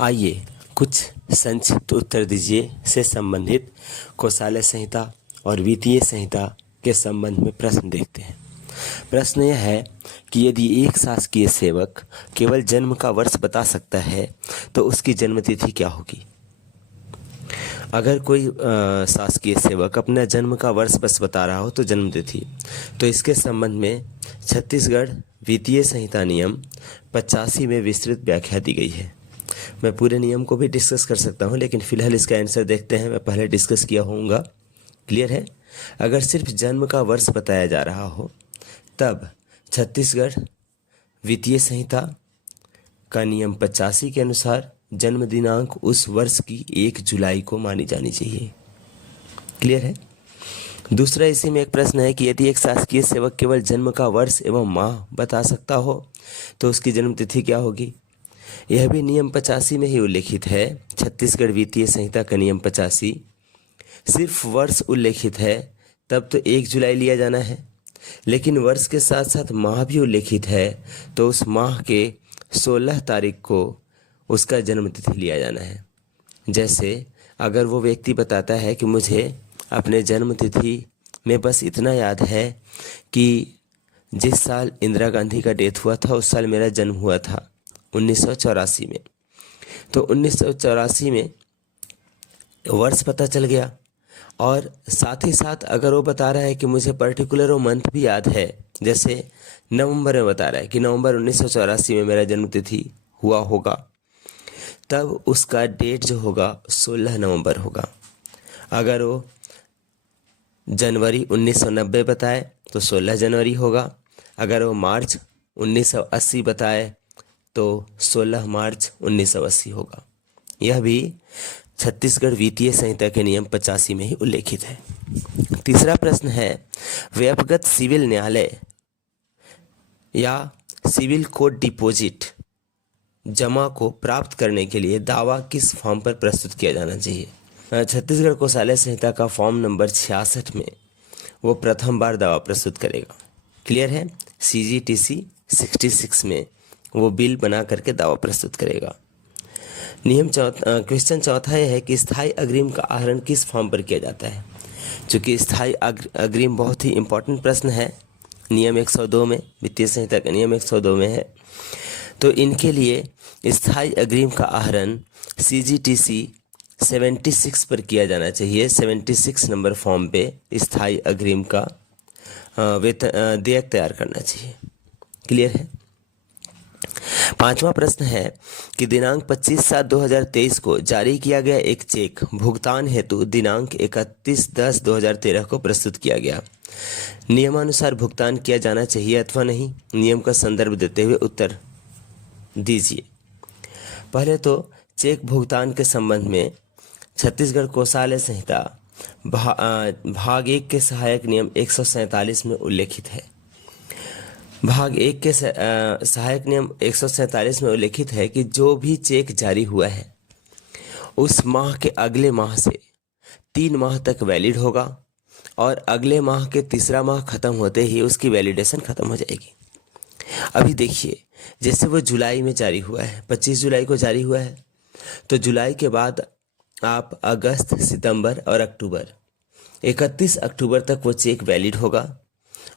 आइए कुछ संक्षिप्त उत्तर दीजिए से संबंधित कौशल्य संहिता और वित्तीय संहिता के संबंध में प्रश्न देखते हैं। प्रश्न यह है कि यदि एक शासकीय सेवक केवल जन्म का वर्ष बता सकता है तो उसकी जन्मतिथि क्या होगी। अगर कोई शासकीय सेवक अपना जन्म का वर्ष बस बता रहा हो तो जन्मतिथि, तो इसके संबंध में छत्तीसगढ़ वित्तीय संहिता नियम 85 में विस्तृत व्याख्या दी गई है। मैं पूरे नियम को भी डिस्कस कर सकता हूं, लेकिन फिलहाल इसका आंसर देखते हैं। मैं पहले डिस्कस किया होऊंगा, क्लियर है। अगर सिर्फ जन्म का वर्ष बताया जा रहा हो तब छत्तीसगढ़ वित्तीय संहिता का नियम 85 के अनुसार जन्म दिनांक उस वर्ष की 1 जुलाई को मानी जानी चाहिए, क्लियर है। दूसरा, इसी में एक प्रश्न है कि यदि एक शासकीय सेवक केवल जन्म का वर्ष एवं माह बता सकता हो तो उसकी जन्मतिथि क्या होगी। यह भी नियम 85 में ही उल्लेखित है। छत्तीसगढ़ वित्तीय संहिता का नियम 85 सिर्फ वर्ष उल्लेखित है तब तो 1 जुलाई लिया जाना है, लेकिन वर्ष के साथ साथ माह भी उल्लेखित है तो उस माह के 16 तारीख को उसका जन्मतिथि लिया जाना है। जैसे अगर वो व्यक्ति बताता है कि मुझे अपने जन्मतिथि में बस इतना याद है कि जिस साल इंदिरा गांधी का डेथ हुआ था उस साल मेरा जन्म हुआ था 1984 में, तो 1984 में वर्ष पता चल गया। और साथ ही साथ अगर वो बता रहा है कि मुझे पर्टिकुलर वो मंथ भी याद है, जैसे नवंबर में बता रहा है कि नवंबर 1984 में मेरा जन्मतिथि हुआ होगा, तब उसका डेट जो होगा 16 नवंबर होगा। अगर वो जनवरी 1990 बताए तो 16 जनवरी होगा। अगर वो मार्च 1980 बताए तो 16 मार्च 1980 होगा। यह भी छत्तीसगढ़ वित्तीय संहिता के नियम 85 में ही उल्लेखित है। तीसरा प्रश्न है, व्यक्तिगत सिविल न्यायालय या सिविल कोर्ट डिपॉजिट जमा को प्राप्त करने के लिए दावा किस फॉर्म पर प्रस्तुत किया जाना चाहिए। छत्तीसगढ़ कौशल्य संहिता का फॉर्म नंबर 66 में वो प्रथम बार दावा प्रस्तुत करेगा, क्लियर है। CGTC 66 में वो बिल बना करके दावा प्रस्तुत करेगा। क्वेश्चन चौथा यह है कि स्थायी अग्रिम का आहरण किस फॉर्म पर किया जाता है। चूँकि स्थायी अग्रिम बहुत ही इंपॉर्टेंट प्रश्न है, नियम 102 में, वित्तीय संहिता का नियम 102 में है, तो इनके लिए स्थायी अग्रिम का आहरण CGTC 76 पर किया जाना चाहिए। 76 नंबर फॉर्म पे स्थायी अग्रिम का देयक तैयार करना चाहिए, क्लियर है। पांचवा प्रश्न है कि दिनांक 25/7/2023 को जारी किया गया एक चेक भुगतान हेतु दिनांक 31/10/2013 को प्रस्तुत किया गया। नियमानुसार भुगतान किया जाना चाहिए अथवा नहीं, नियम का संदर्भ देते हुए उत्तर दीजिए। पहले तो चेक भुगतान के संबंध में छत्तीसगढ़ कौशल्य संहिता भाग 1 के सहायक नियम 147 में उल्लेखित है। भाग 1 के सहायक नियम 147 में उल्लेखित है कि जो भी चेक जारी हुआ है उस माह के अगले माह से 3 माह तक वैलिड होगा और अगले माह के तीसरा माह खत्म होते ही उसकी वैलिडेशन खत्म हो जाएगी। अभी देखिए, जैसे वो जुलाई में जारी हुआ है, 25 जुलाई को जारी हुआ है, तो जुलाई के बाद आप अगस्त, सितंबर और अक्टूबर, 31 अक्टूबर तक वो चेक वैलिड होगा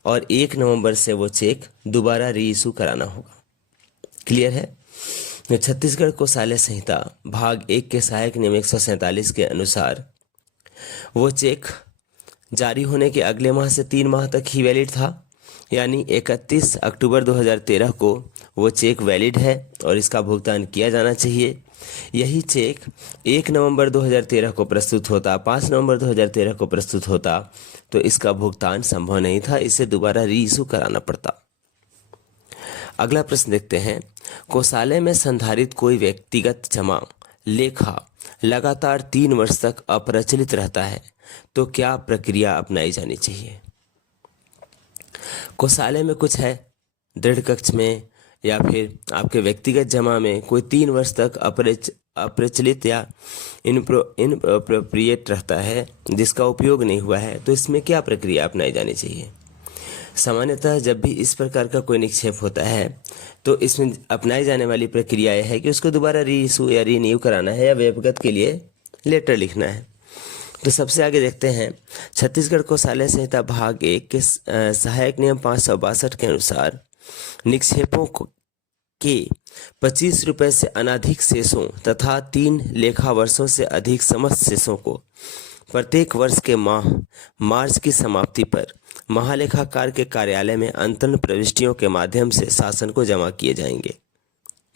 और 1 नवंबर से वो चेक दोबारा री इशू कराना होगा, क्लियर है। छत्तीसगढ़ कौशल्य संहिता भाग 1 के सहायक नियम 147 के अनुसार वो चेक जारी होने के अगले माह से 3 माह तक ही वैलिड था, यानी 31 अक्टूबर 2013 को वो चेक वैलिड है और इसका भुगतान किया जाना चाहिए। यही चेक 1 नवंबर 2013 को प्रस्तुत होता, 5 नवंबर 2013 को प्रस्तुत होता, तो इसका भुगतान संभव नहीं था, इसे दोबारा री इशू कराना पड़ता। अगला प्रश्न देखते हैं, कौशल्य में संधारित कोई व्यक्तिगत जमा लेखा लगातार 3 वर्ष तक अप्रचलित रहता है तो क्या प्रक्रिया अपनाई जानी चाहिए। कौशल्य में कुछ है, दृढ़ कक्ष में या फिर आपके व्यक्तिगत जमा में कोई 3 वर्ष तक अप्रचलित या इनअप्रोप्रिएट रहता है जिसका उपयोग नहीं हुआ है, तो इसमें क्या प्रक्रिया अपनाई जानी चाहिए। सामान्यतः जब भी इस प्रकार का कोई निक्षेप होता है तो इसमें अपनाई जाने वाली प्रक्रिया यह है कि उसको दोबारा री इशू या रीन्यू कराना है या व्यवगत के लिए लेटर लिखना है। तो सबसे आगे देखते हैं, छत्तीसगढ़ कोषालय संहिता भाग 1 के सहायक नियम 562 के अनुसार निक्षेपों के 25 रुपये से अनधिक शेषों तथा 3 लेखा वर्षों से अधिक समस्त शेषों को प्रत्येक वर्ष के माह मार्च की समाप्ति पर महालेखाकार के कार्यालय में अंतरण प्रविष्टियों के माध्यम से शासन को जमा किए जाएंगे।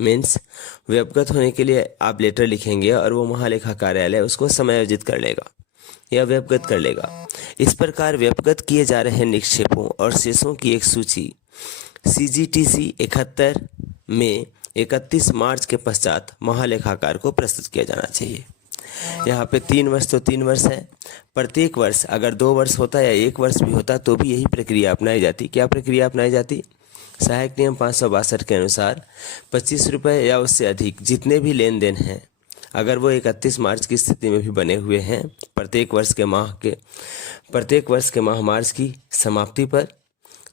मीन्स व्यवगत होने के लिए आप लेटर लिखेंगे और वो महालेखा कार्यालय उसको समायोजित कर लेगा या व्यवगत कर लेगा। इस प्रकार व्यवगत किए जा रहे निक्षेपों और शेषों की एक सूची CGTC 71 में 31 मार्च के पश्चात महालेखाकार को प्रस्तुत किया जाना चाहिए। यहाँ पे 3 वर्ष तो 3 वर्ष है, प्रत्येक वर्ष अगर 2 वर्ष होता या 1 वर्ष भी होता तो भी यही प्रक्रिया अपनाई जाती। क्या प्रक्रिया अपनाई जाती? सहायक नियम 562 के अनुसार 25 रुपये या उससे अधिक जितने भी लेन देन हैं, अगर वो 31 मार्च की स्थिति में भी बने हुए हैं प्रत्येक वर्ष के माह मार्च की समाप्ति पर,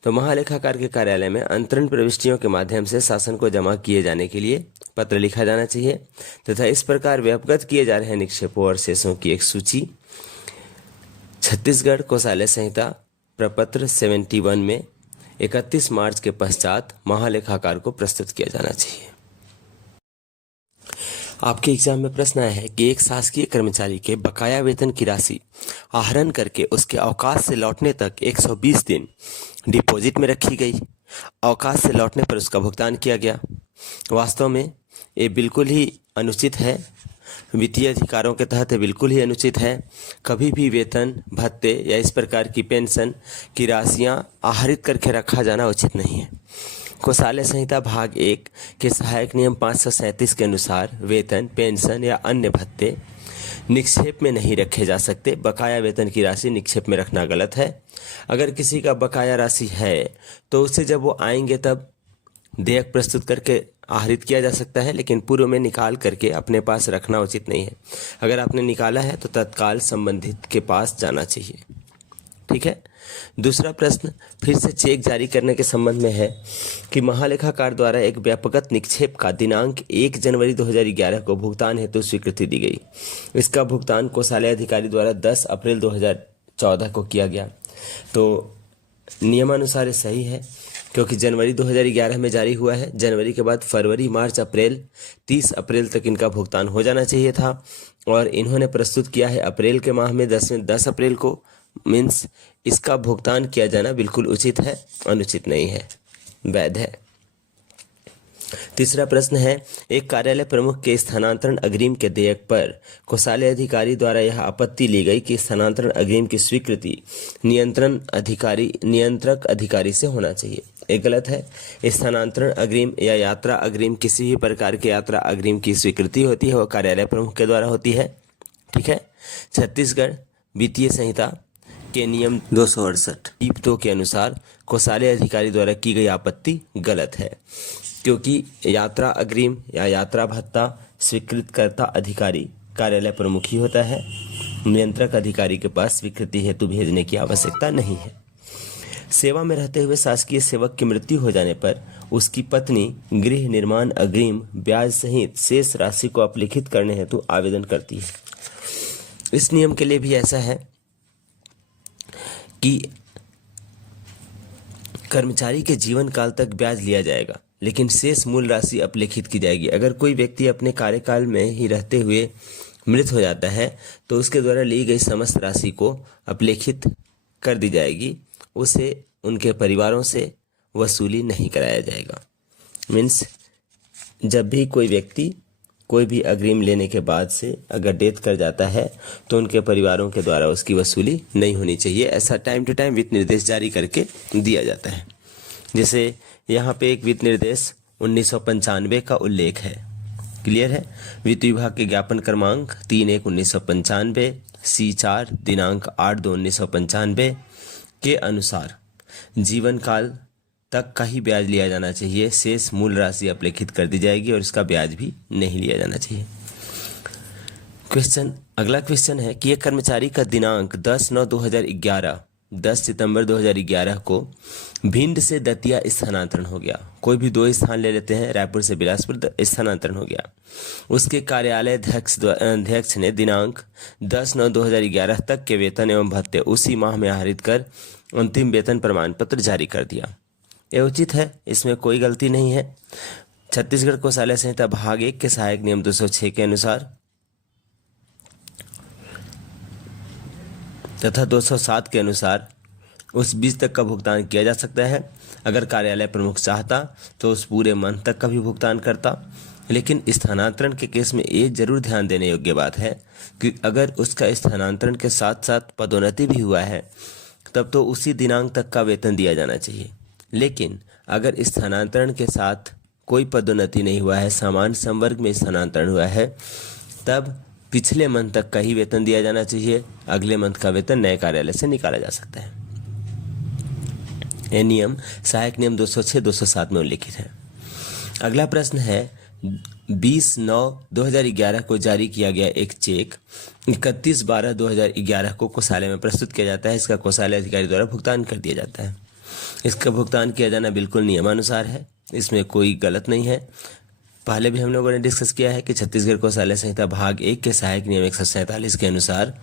तो महालेखाकार के कार्यालय में अंतरण प्रविष्टियों के माध्यम से शासन को जमा किए जाने के लिए पत्र लिखा जाना चाहिए तथा इस प्रकार व्यवगत किए जा रहे निक्षेपों और शेषों की एक सूची छत्तीसगढ़ कोषालय संहिता प्रपत्र 71 में 31 मार्च के पश्चात महालेखाकार को प्रस्तुत किया जाना चाहिए। आपके एग्जाम में प्रश्न आया है कि एक शासकीय कर्मचारी के बकाया वेतन की राशि आहरण करके उसके अवकाश से लौटने तक 120 दिन डिपॉजिट में रखी गई, अवकाश से लौटने पर उसका भुगतान किया गया। वास्तव में ये बिल्कुल ही अनुचित है, वित्तीय अधिकारों के तहत बिल्कुल ही अनुचित है। कभी भी वेतन, भत्ते या इस प्रकार की पेंशन की राशियां आहरित करके रखा जाना उचित नहीं है। कोषालय संहिता भाग 1 के सहायक नियम 537 के अनुसार वेतन, पेंशन या अन्य भत्ते निक्षेप में नहीं रखे जा सकते। बकाया वेतन की राशि निक्षेप में रखना गलत है। अगर किसी का बकाया राशि है तो उससे जब वो आएंगे तब देयक प्रस्तुत करके आहरित किया जा सकता है, लेकिन पूर्व में निकाल करके अपने पास रखना उचित नहीं है। अगर आपने निकाला है तो तत्काल संबंधित के पास जाना चाहिए। ठीक है। दूसरा प्रश्न फिर से चेक जारी करने के संबंध में है कि महालेखाकार द्वारा एक व्यापक निक्षेप का दिनांक 1 जनवरी 2011 को भुगतान हेतु स्वीकृति दी गई। इसका भुगतान कोषालय अधिकारी द्वारा 10 अप्रैल 2014 को किया गया। तो नियमानुसार सही है क्योंकि जनवरी 2011 में जारी हुआ है। जनवरी के बाद फरवरी, मार्च, अप्रैल, 30 अप्रैल तक इनका भुगतान हो जाना चाहिए था और इन्होंने प्रस्तुत किया है अप्रैल के माह में 10 अप्रैल को। मीन्स इसका भुगतान किया जाना बिल्कुल उचित है, अनुचित नहीं है, वैध है। तीसरा प्रश्न है, एक कार्यालय प्रमुख के स्थानांतरण अग्रिम के देयक पर कोषालय अधिकारी द्वारा यह आपत्ति ली गई कि स्थानांतरण अग्रिम की स्वीकृति नियंत्रक अधिकारी से होना चाहिए। ये गलत है। स्थानांतरण अग्रिम या यात्रा अग्रिम, किसी भी प्रकार के यात्रा अग्रिम की स्वीकृति होती है वो कार्यालय प्रमुख के द्वारा होती है। ठीक है। छत्तीसगढ़ वित्तीय संहिता के नियम 268 के अनुसार कोषालय अधिकारी द्वारा की गई आपत्ति गलत है, क्योंकि यात्रा अग्रिम या यात्रा भत्ता स्वीकृतकर्ता अधिकारी कार्यालय प्रमुख ही होता है। नियंत्रक अधिकारी के पास स्वीकृति हेतु भेजने की आवश्यकता नहीं है। सेवा में रहते हुए शासकीय सेवक की मृत्यु हो जाने पर उसकी पत्नी गृह निर्माण अग्रिम ब्याज सहित शेष राशि को अपलिखित करने हेतु आवेदन करती है। इस नियम के लिए भी ऐसा है कि कर्मचारी के जीवन काल तक ब्याज लिया जाएगा, लेकिन शेष मूल राशि अपलिखित की जाएगी। अगर कोई व्यक्ति अपने कार्यकाल में ही रहते हुए मृत हो जाता है तो उसके द्वारा ली गई समस्त राशि को अपलिखित कर दी जाएगी, उसे उनके परिवारों से वसूली नहीं कराया जाएगा। मीन्स जब भी कोई व्यक्ति कोई भी अग्रिम लेने के बाद से अगर डेथ कर जाता है तो उनके परिवारों के द्वारा उसकी वसूली नहीं होनी चाहिए। ऐसा टाइम टू टाइम वित्त निर्देश जारी करके दिया जाता है। जैसे यहाँ पे एक वित्त निर्देश 1995 का उल्लेख है। क्लियर है। वित्त विभाग के ज्ञापन क्रमांक 31/1995 C4 दिनांक 8/2/1995 के अनुसार जीवन काल तक का ही ब्याज लिया जाना चाहिए। शेष मूल राशि अपलिखित कर दी जाएगी और इसका ब्याज भी नहीं लिया जाना चाहिए। अगला क्वेश्चन है कि एक कर्मचारी का दिनांक 10/9/2011 10 सितंबर 2011 को भिंड से दतिया स्थानांतरण हो गया। कोई भी 2 स्थान ले लेते हैं, रायपुर से बिलासपुर स्थानांतरण हो गया। उसके कार्यालय अध्यक्ष ने दिनांक 10/9/2011 तक के वेतन एवं भत्ते उसी माह में आहरित कर अंतिम वेतन प्रमाण पत्र जारी कर दिया। यह उचित है, इसमें कोई गलती नहीं है। छत्तीसगढ़ कोषालय संहिता भाग 1 के सहायक नियम 206 के अनुसार तथा 207 के अनुसार उस बीच तक का भुगतान किया जा सकता है। अगर कार्यालय प्रमुख चाहता तो उस पूरे मंथ तक का भी भुगतान करता। लेकिन स्थानांतरण के केस में ये जरूर ध्यान देने योग्य बात है कि अगर उसका स्थानांतरण के साथ साथ पदोन्नति भी हुआ है तब तो उसी दिनांक तक का वेतन दिया जाना चाहिए। लेकिन अगर स्थानांतरण के साथ कोई पदोन्नति नहीं हुआ है, सामान्य संवर्ग में स्थानांतरण हुआ है, तब पिछले मंथ तक का ही वेतन दिया जाना चाहिए। अगले मंथ का वेतन नए कार्यालय से निकाला जा सकता है। यह नियम सहायक नियम 206-207 में उल्लिखित है। अगला प्रश्न है 20/9/2011 को जारी किया गया एक चेक 31/12/2011 को कोषालय में प्रस्तुत किया जाता है। इसका कोषालय अधिकारी द्वारा भुगतान कर दिया जाता है। इसका भुगतान किया जाना बिल्कुल नियमानुसार है, इसमें कोई गलत नहीं है। पहले भी हम लोगों ने डिस्कस किया है कि छत्तीसगढ़ कोषालय संहिता भाग 1 के सहायक नियम 147 के अनुसार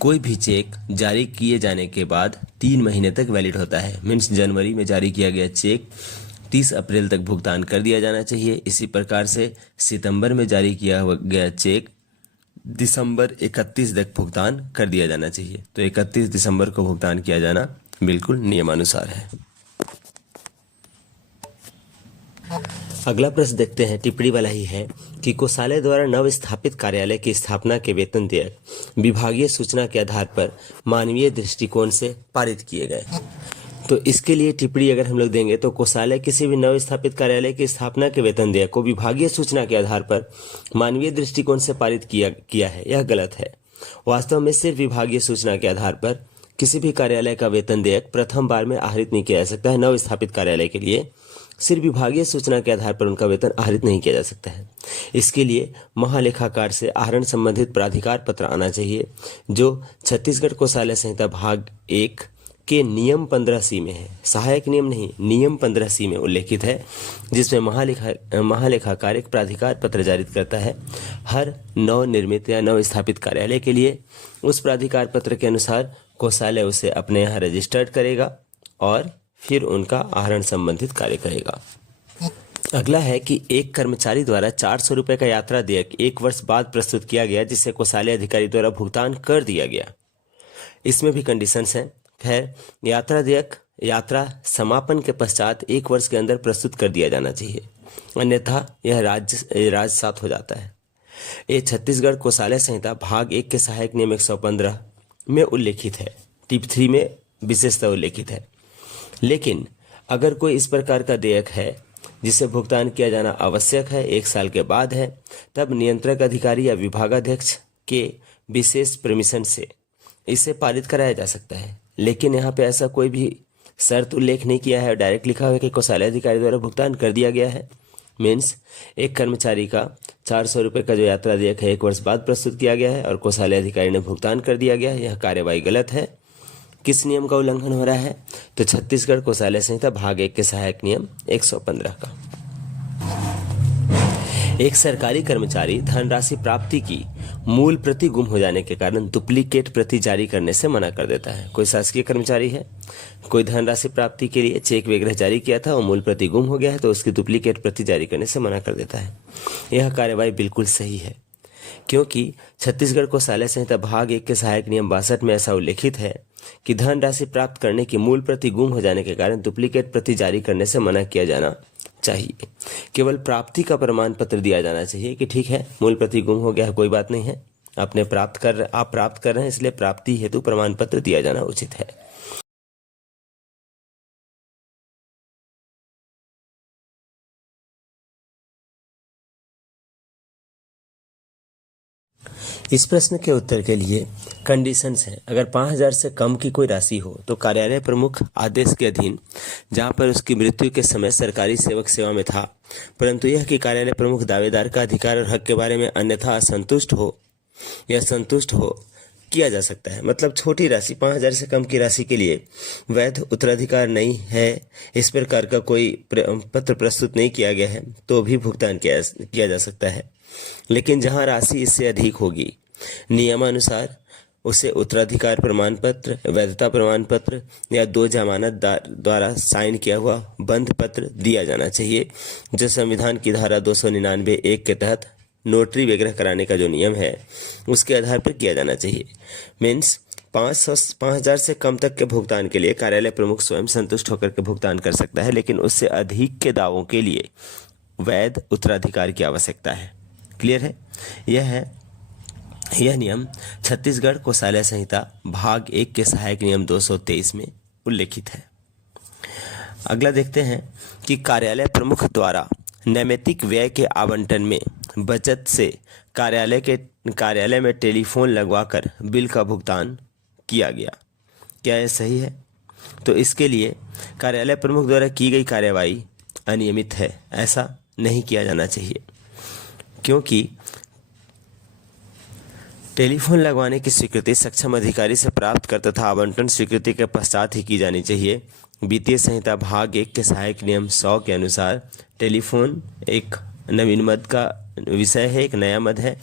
कोई भी चेक जारी किए जाने के बाद 3 महीने तक वैलिड होता है। मीन्स जनवरी में जारी किया गया चेक 30 अप्रैल तक भुगतान कर दिया जाना चाहिए। इसी प्रकार से सितंबर में जारी किया गया चेक दिसंबर 31 तक भुगतान कर दिया जाना चाहिए। तो 31 दिसंबर को भुगतान किया जाना बिल्कुल नियमानुसार है। अगला प्रश्न देखते हैं, टिप्पणी वाला ही है कि कोषालय द्वारा नव स्थापित कार्यालय की स्थापना के वेतन देयक विभागीय सूचना के आधार पर मानवीय दृष्टिकोण से पारित किए गए। तो इसके लिए टिप्पणी अगर हम लोग देंगे तो कोषालय किसी भी नव स्थापित कार्यालय की स्थापना के वेतन देयक को विभागीय सूचना के आधार पर मानवीय दृष्टिकोण से पारित किया है, यह गलत है। वास्तव में सिर्फ विभागीय सूचना के आधार पर किसी भी कार्यालय का वेतन देयक प्रथम बार में आहरित नहीं किया जा सकता है। नव स्थापित कार्यालय के लिए सिर्फ विभागीय सूचना के आधार पर उनका वेतन आहरित नहीं किया जा सकता है। इसके लिए महालेखाकार से आहरण संबंधित प्राधिकार पत्र आना चाहिए, जो छत्तीसगढ़ कोषालय संहिता भाग 1 के नियम 15C में है। सहायक नियम नहीं, नियम 15C में उल्लेखित है, जिसमें महालेखाकार एक प्राधिकार पत्र जारी करता है हर नव निर्मित या नव स्थापित कार्यालय के लिए। उस प्राधिकार पत्र के अनुसार कोषालय उसे अपने यहाँ रजिस्टर्ड करेगा और फिर उनका आहरण संबंधित कार्य करेगा। अगला है कि एक कर्मचारी द्वारा 400 रुपये का यात्रा देयक 1 वर्ष बाद प्रस्तुत किया गया, जिसे कोषालय अधिकारी द्वारा भुगतान कर दिया गया। इसमें भी कंडीशंस हैं। खैर, यात्रा देयक यात्रा समापन के पश्चात 1 वर्ष के अंदर प्रस्तुत कर दिया जाना चाहिए, अन्यथा यह राजसात हो जाता है। ये छत्तीसगढ़ कोषालय संहिता भाग 1 के सहायक नियम 115 में उल्लेखित है, टिप 3 में विशेषता उल्लेखित है। लेकिन अगर कोई इस प्रकार का देयक है जिसे भुगतान किया जाना आवश्यक है, 1 साल के बाद है, तब नियंत्रक अधिकारी या विभागाध्यक्ष के विशेष परमिशन से इसे पारित कराया जा सकता है। लेकिन यहाँ पे ऐसा कोई भी शर्त उल्लेख नहीं किया है, डायरेक्ट लिखा हुआ है कि कोषालय अधिकारी द्वारा भुगतान कर दिया गया है। मीन्स एक कर्मचारी का 400 रुपये का जो यात्रा देयक है 1 वर्ष बाद प्रस्तुत किया गया है और कोषालय अधिकारी ने भुगतान कर दिया गया है, यह कार्यवाही गलत है। किस नियम का उल्लंघन हो रहा है? तो छत्तीसगढ़ कोषालय संहिता भाग 1 के सहायक नियम 115 का। एक सरकारी कर्मचारी धनराशि प्राप्ति की मूल प्रति गुम हो जाने के कारण डुप्लीकेट प्रति जारी करने से मना कर देता है। कोई शासकीय कर्मचारी है, कोई धनराशि प्राप्ति के लिए चेक वगैरह जारी किया था और मूल प्रति गुम हो गया है, तो उसकी डुप्लीकेट प्रति जारी करने से मना कर देता है। यह कार्यवाही बिल्कुल सही है, क्योंकि छत्तीसगढ़ कोषालय संहिता भाग 1 के सहायक नियम 62 में ऐसा उल्लेखित है कि धनराशि प्राप्त करने की मूल प्रति गुम हो जाने के कारण डुप्लीकेट प्रति जारी करने से मना किया जाना चाहिए। केवल प्राप्ति का प्रमाण पत्र दिया जाना चाहिए कि ठीक है, मूल प्रति गुम हो गया है, कोई बात नहीं है, आप प्राप्त कर रहे हैं, इसलिए प्राप्ति हेतु प्रमाण पत्र दिया जाना उचित है। इस प्रश्न के उत्तर के लिए कंडीशंस हैं। अगर 5000 से कम की कोई राशि हो तो कार्यालय प्रमुख आदेश के अधीन, जहां पर उसकी मृत्यु के समय सरकारी सेवक सेवा में था, परंतु यह कि कार्यालय प्रमुख दावेदार का अधिकार और हक के बारे में अन्यथा असंतुष्ट हो या संतुष्ट हो, किया जा सकता है। मतलब छोटी राशि 5,000 से कम की राशि के लिए वैध उत्तराधिकार नहीं है, इस प्रकार का कोई पत्र प्रस्तुत नहीं किया गया है, तो भी भुगतान किया जा सकता है। लेकिन जहां राशि इससे अधिक होगी, नियमानुसार उसे उत्तराधिकार प्रमाण पत्र, वैधता प्रमाण पत्र या 2 जमानतदार द्वारा साइन किया हुआ बंध पत्र दिया जाना चाहिए, जो संविधान की धारा 299(1) के तहत नोटरी वगैरह कराने का जो नियम है उसके आधार पर किया जाना चाहिए। मीन्स 5,000 से कम तक के भुगतान के लिए कार्यालय प्रमुख स्वयं संतुष्ट होकर के भुगतान कर सकता है, लेकिन उससे अधिक के दावों के लिए वैध उत्तराधिकार की आवश्यकता है। क्लियर है? यह नियम छत्तीसगढ़ कोषालय संहिता भाग 1 के सहायक नियम 223 में उल्लेखित है। अगला देखते हैं कि कार्यालय प्रमुख द्वारा नैमित्तिक व्यय के आवंटन में बचत से कार्यालय में टेलीफोन लगवाकर बिल का भुगतान किया गया। क्या यह सही है? तो इसके लिए कार्यालय प्रमुख द्वारा की गई कार्यवाही अनियमित है, ऐसा नहीं किया जाना चाहिए, क्योंकि टेलीफोन लगवाने की स्वीकृति सक्षम अधिकारी से प्राप्त कर तथा आवंटन स्वीकृति के पश्चात ही की जानी चाहिए। वित्तीय संहिता भाग 1 के सहायक नियम 100 के अनुसार टेलीफोन एक नवीन मद का विषय है, एक नया मद है,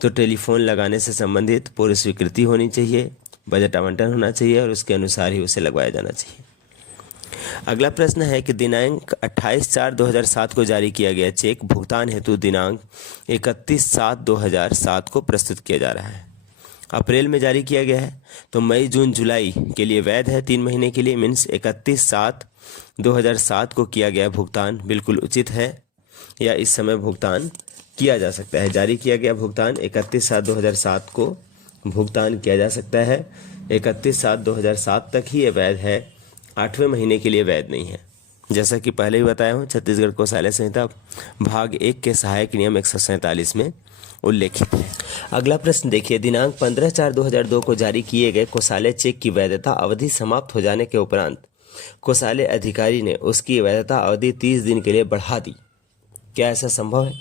तो टेलीफोन लगाने से संबंधित पूर्व स्वीकृति होनी चाहिए, बजट आवंटन होना चाहिए और उसके अनुसार ही उसे लगवाया जाना चाहिए। अगला प्रश्न है कि दिनांक 28/4/2007 को जारी किया गया चेक भुगतान हेतु दिनांक 31/7/2007 को प्रस्तुत किया जा रहा है। अप्रैल में जारी किया गया है, तो मई जून जुलाई के लिए वैध है, 3 महीने के लिए। मीन्स 31/7/2007 को किया गया भुगतान बिल्कुल उचित है, या इस समय भुगतान किया जा सकता है। जारी किया गया भुगतान 31/7/2007 को भुगतान किया जा सकता है। 31/7/2007 तक ही ये वैध है, 8वें महीने के लिए वैध नहीं है। जैसा कि पहले ही बताया हूँ, छत्तीसगढ़ कोषालय संहिता भाग 1 के सहायक नियम 147 में उल्लेखित है। अगला प्रश्न देखिए, दिनांक 15/4/2002 को जारी किए गए कोषालय चेक की वैधता अवधि समाप्त हो जाने के उपरांत कोषालय अधिकारी ने उसकी वैधता अवधि 30 दिन के लिए बढ़ा दी। क्या ऐसा संभव है?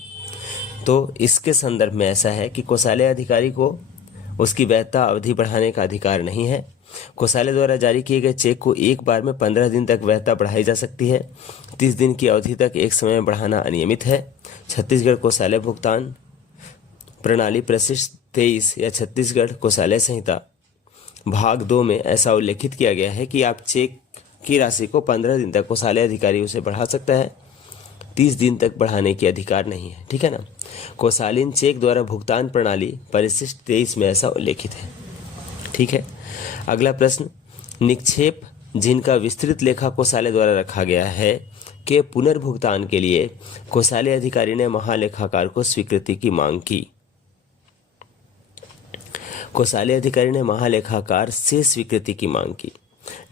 तो इसके संदर्भ में ऐसा है कि कोषालय अधिकारी को उसकी वैधता अवधि बढ़ाने का अधिकार नहीं है। कोषालय द्वारा जारी किए गए चेक को एक बार में 15 दिन तक वैधता बढ़ाई जा सकती है। 30 दिन की अवधि तक एक समय में बढ़ाना अनियमित है। छत्तीसगढ़ कोषालय भुगतान प्रणाली प्रशिष्ट 23 या छत्तीसगढ़ कोषालय संहिता भाग 2 में ऐसा उल्लेखित किया गया है कि आप चेक की राशि को 15 दिन तक कोषालय अधिकारी उसे बढ़ा सकता है, 30 दिन तक बढ़ाने की अधिकार नहीं है। ठीक है ना? कोषालीन चेक द्वारा भुगतान प्रणाली परिशिष्ट 23 में ऐसा उल्लेखित है। ठीक है। अगला प्रश्न, निक्षेप जिनका विस्तृत लेखा कोषालय द्वारा रखा गया है के पुनर्भुगतान के लिए कोषालय अधिकारी ने महालेखाकार को स्वीकृति की मांग की। कोषालय अधिकारी ने महालेखाकार से स्वीकृति की मांग की।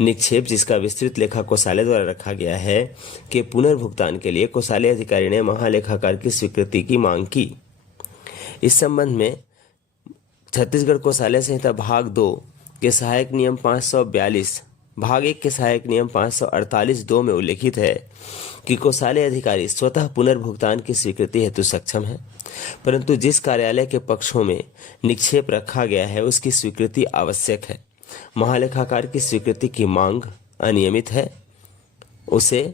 निक्षेप जिसका विस्तृत लेखा कोषालय द्वारा रखा गया है के पुनर्भुगतान के लिए कोषालय अधिकारी ने महालेखाकार की स्वीकृति की मांग की। इस संबंध में छत्तीसगढ़ कोषालय संहिता भाग 2 के सहायक नियम 542 भाग 1 के सहायक नियम 548(2) में उल्लेखित है कि कोषालय अधिकारी स्वतः पुनर्भुगतान की स्वीकृति हेतु सक्षम है, परंतु जिस कार्यालय के पक्षों में निक्षेप रखा गया है उसकी स्वीकृति आवश्यक है। महालेखाकार की स्वीकृति की मांग अनियमित है, उसे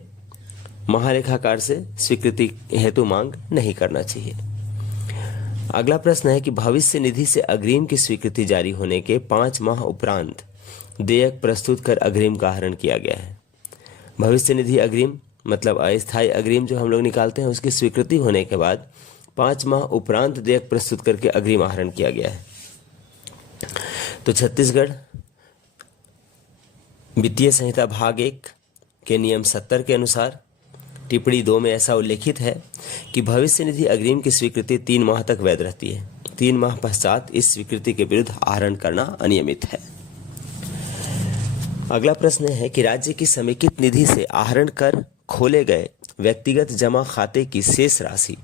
महालेखाकार से स्वीकृति हेतु मांग नहीं करना चाहिए। अगला प्रश्न है कि भविष्य निधि से अग्रिम की स्वीकृति जारी होने के 5 माह उपरांत देयक प्रस्तुत कर अग्रिम का आहरण किया गया है। भविष्य निधि अग्रिम मतलब अस्थायी अग्रिम जो हम लोग निकालते हैं, उसकी स्वीकृति होने के बाद 5 माह उपरांत देयक प्रस्तुत करके अग्रिम आहरण किया गया है। तो छत्तीसगढ़ वित्तीय संहिता भाग 1 के नियम 70 के अनुसार टिप्पणी 2 में ऐसा उल्लेखित है कि भविष्य निधि अग्रिम की स्वीकृति 3 माह तक वैध रहती है। 3 माह पश्चात इस स्वीकृति के विरुद्ध आहरण करना अनियमित है। अगला प्रश्न है कि राज्य की समेकित निधि से आहरण कर खोले गए व्यक्तिगत जमा खाते की शेष राशि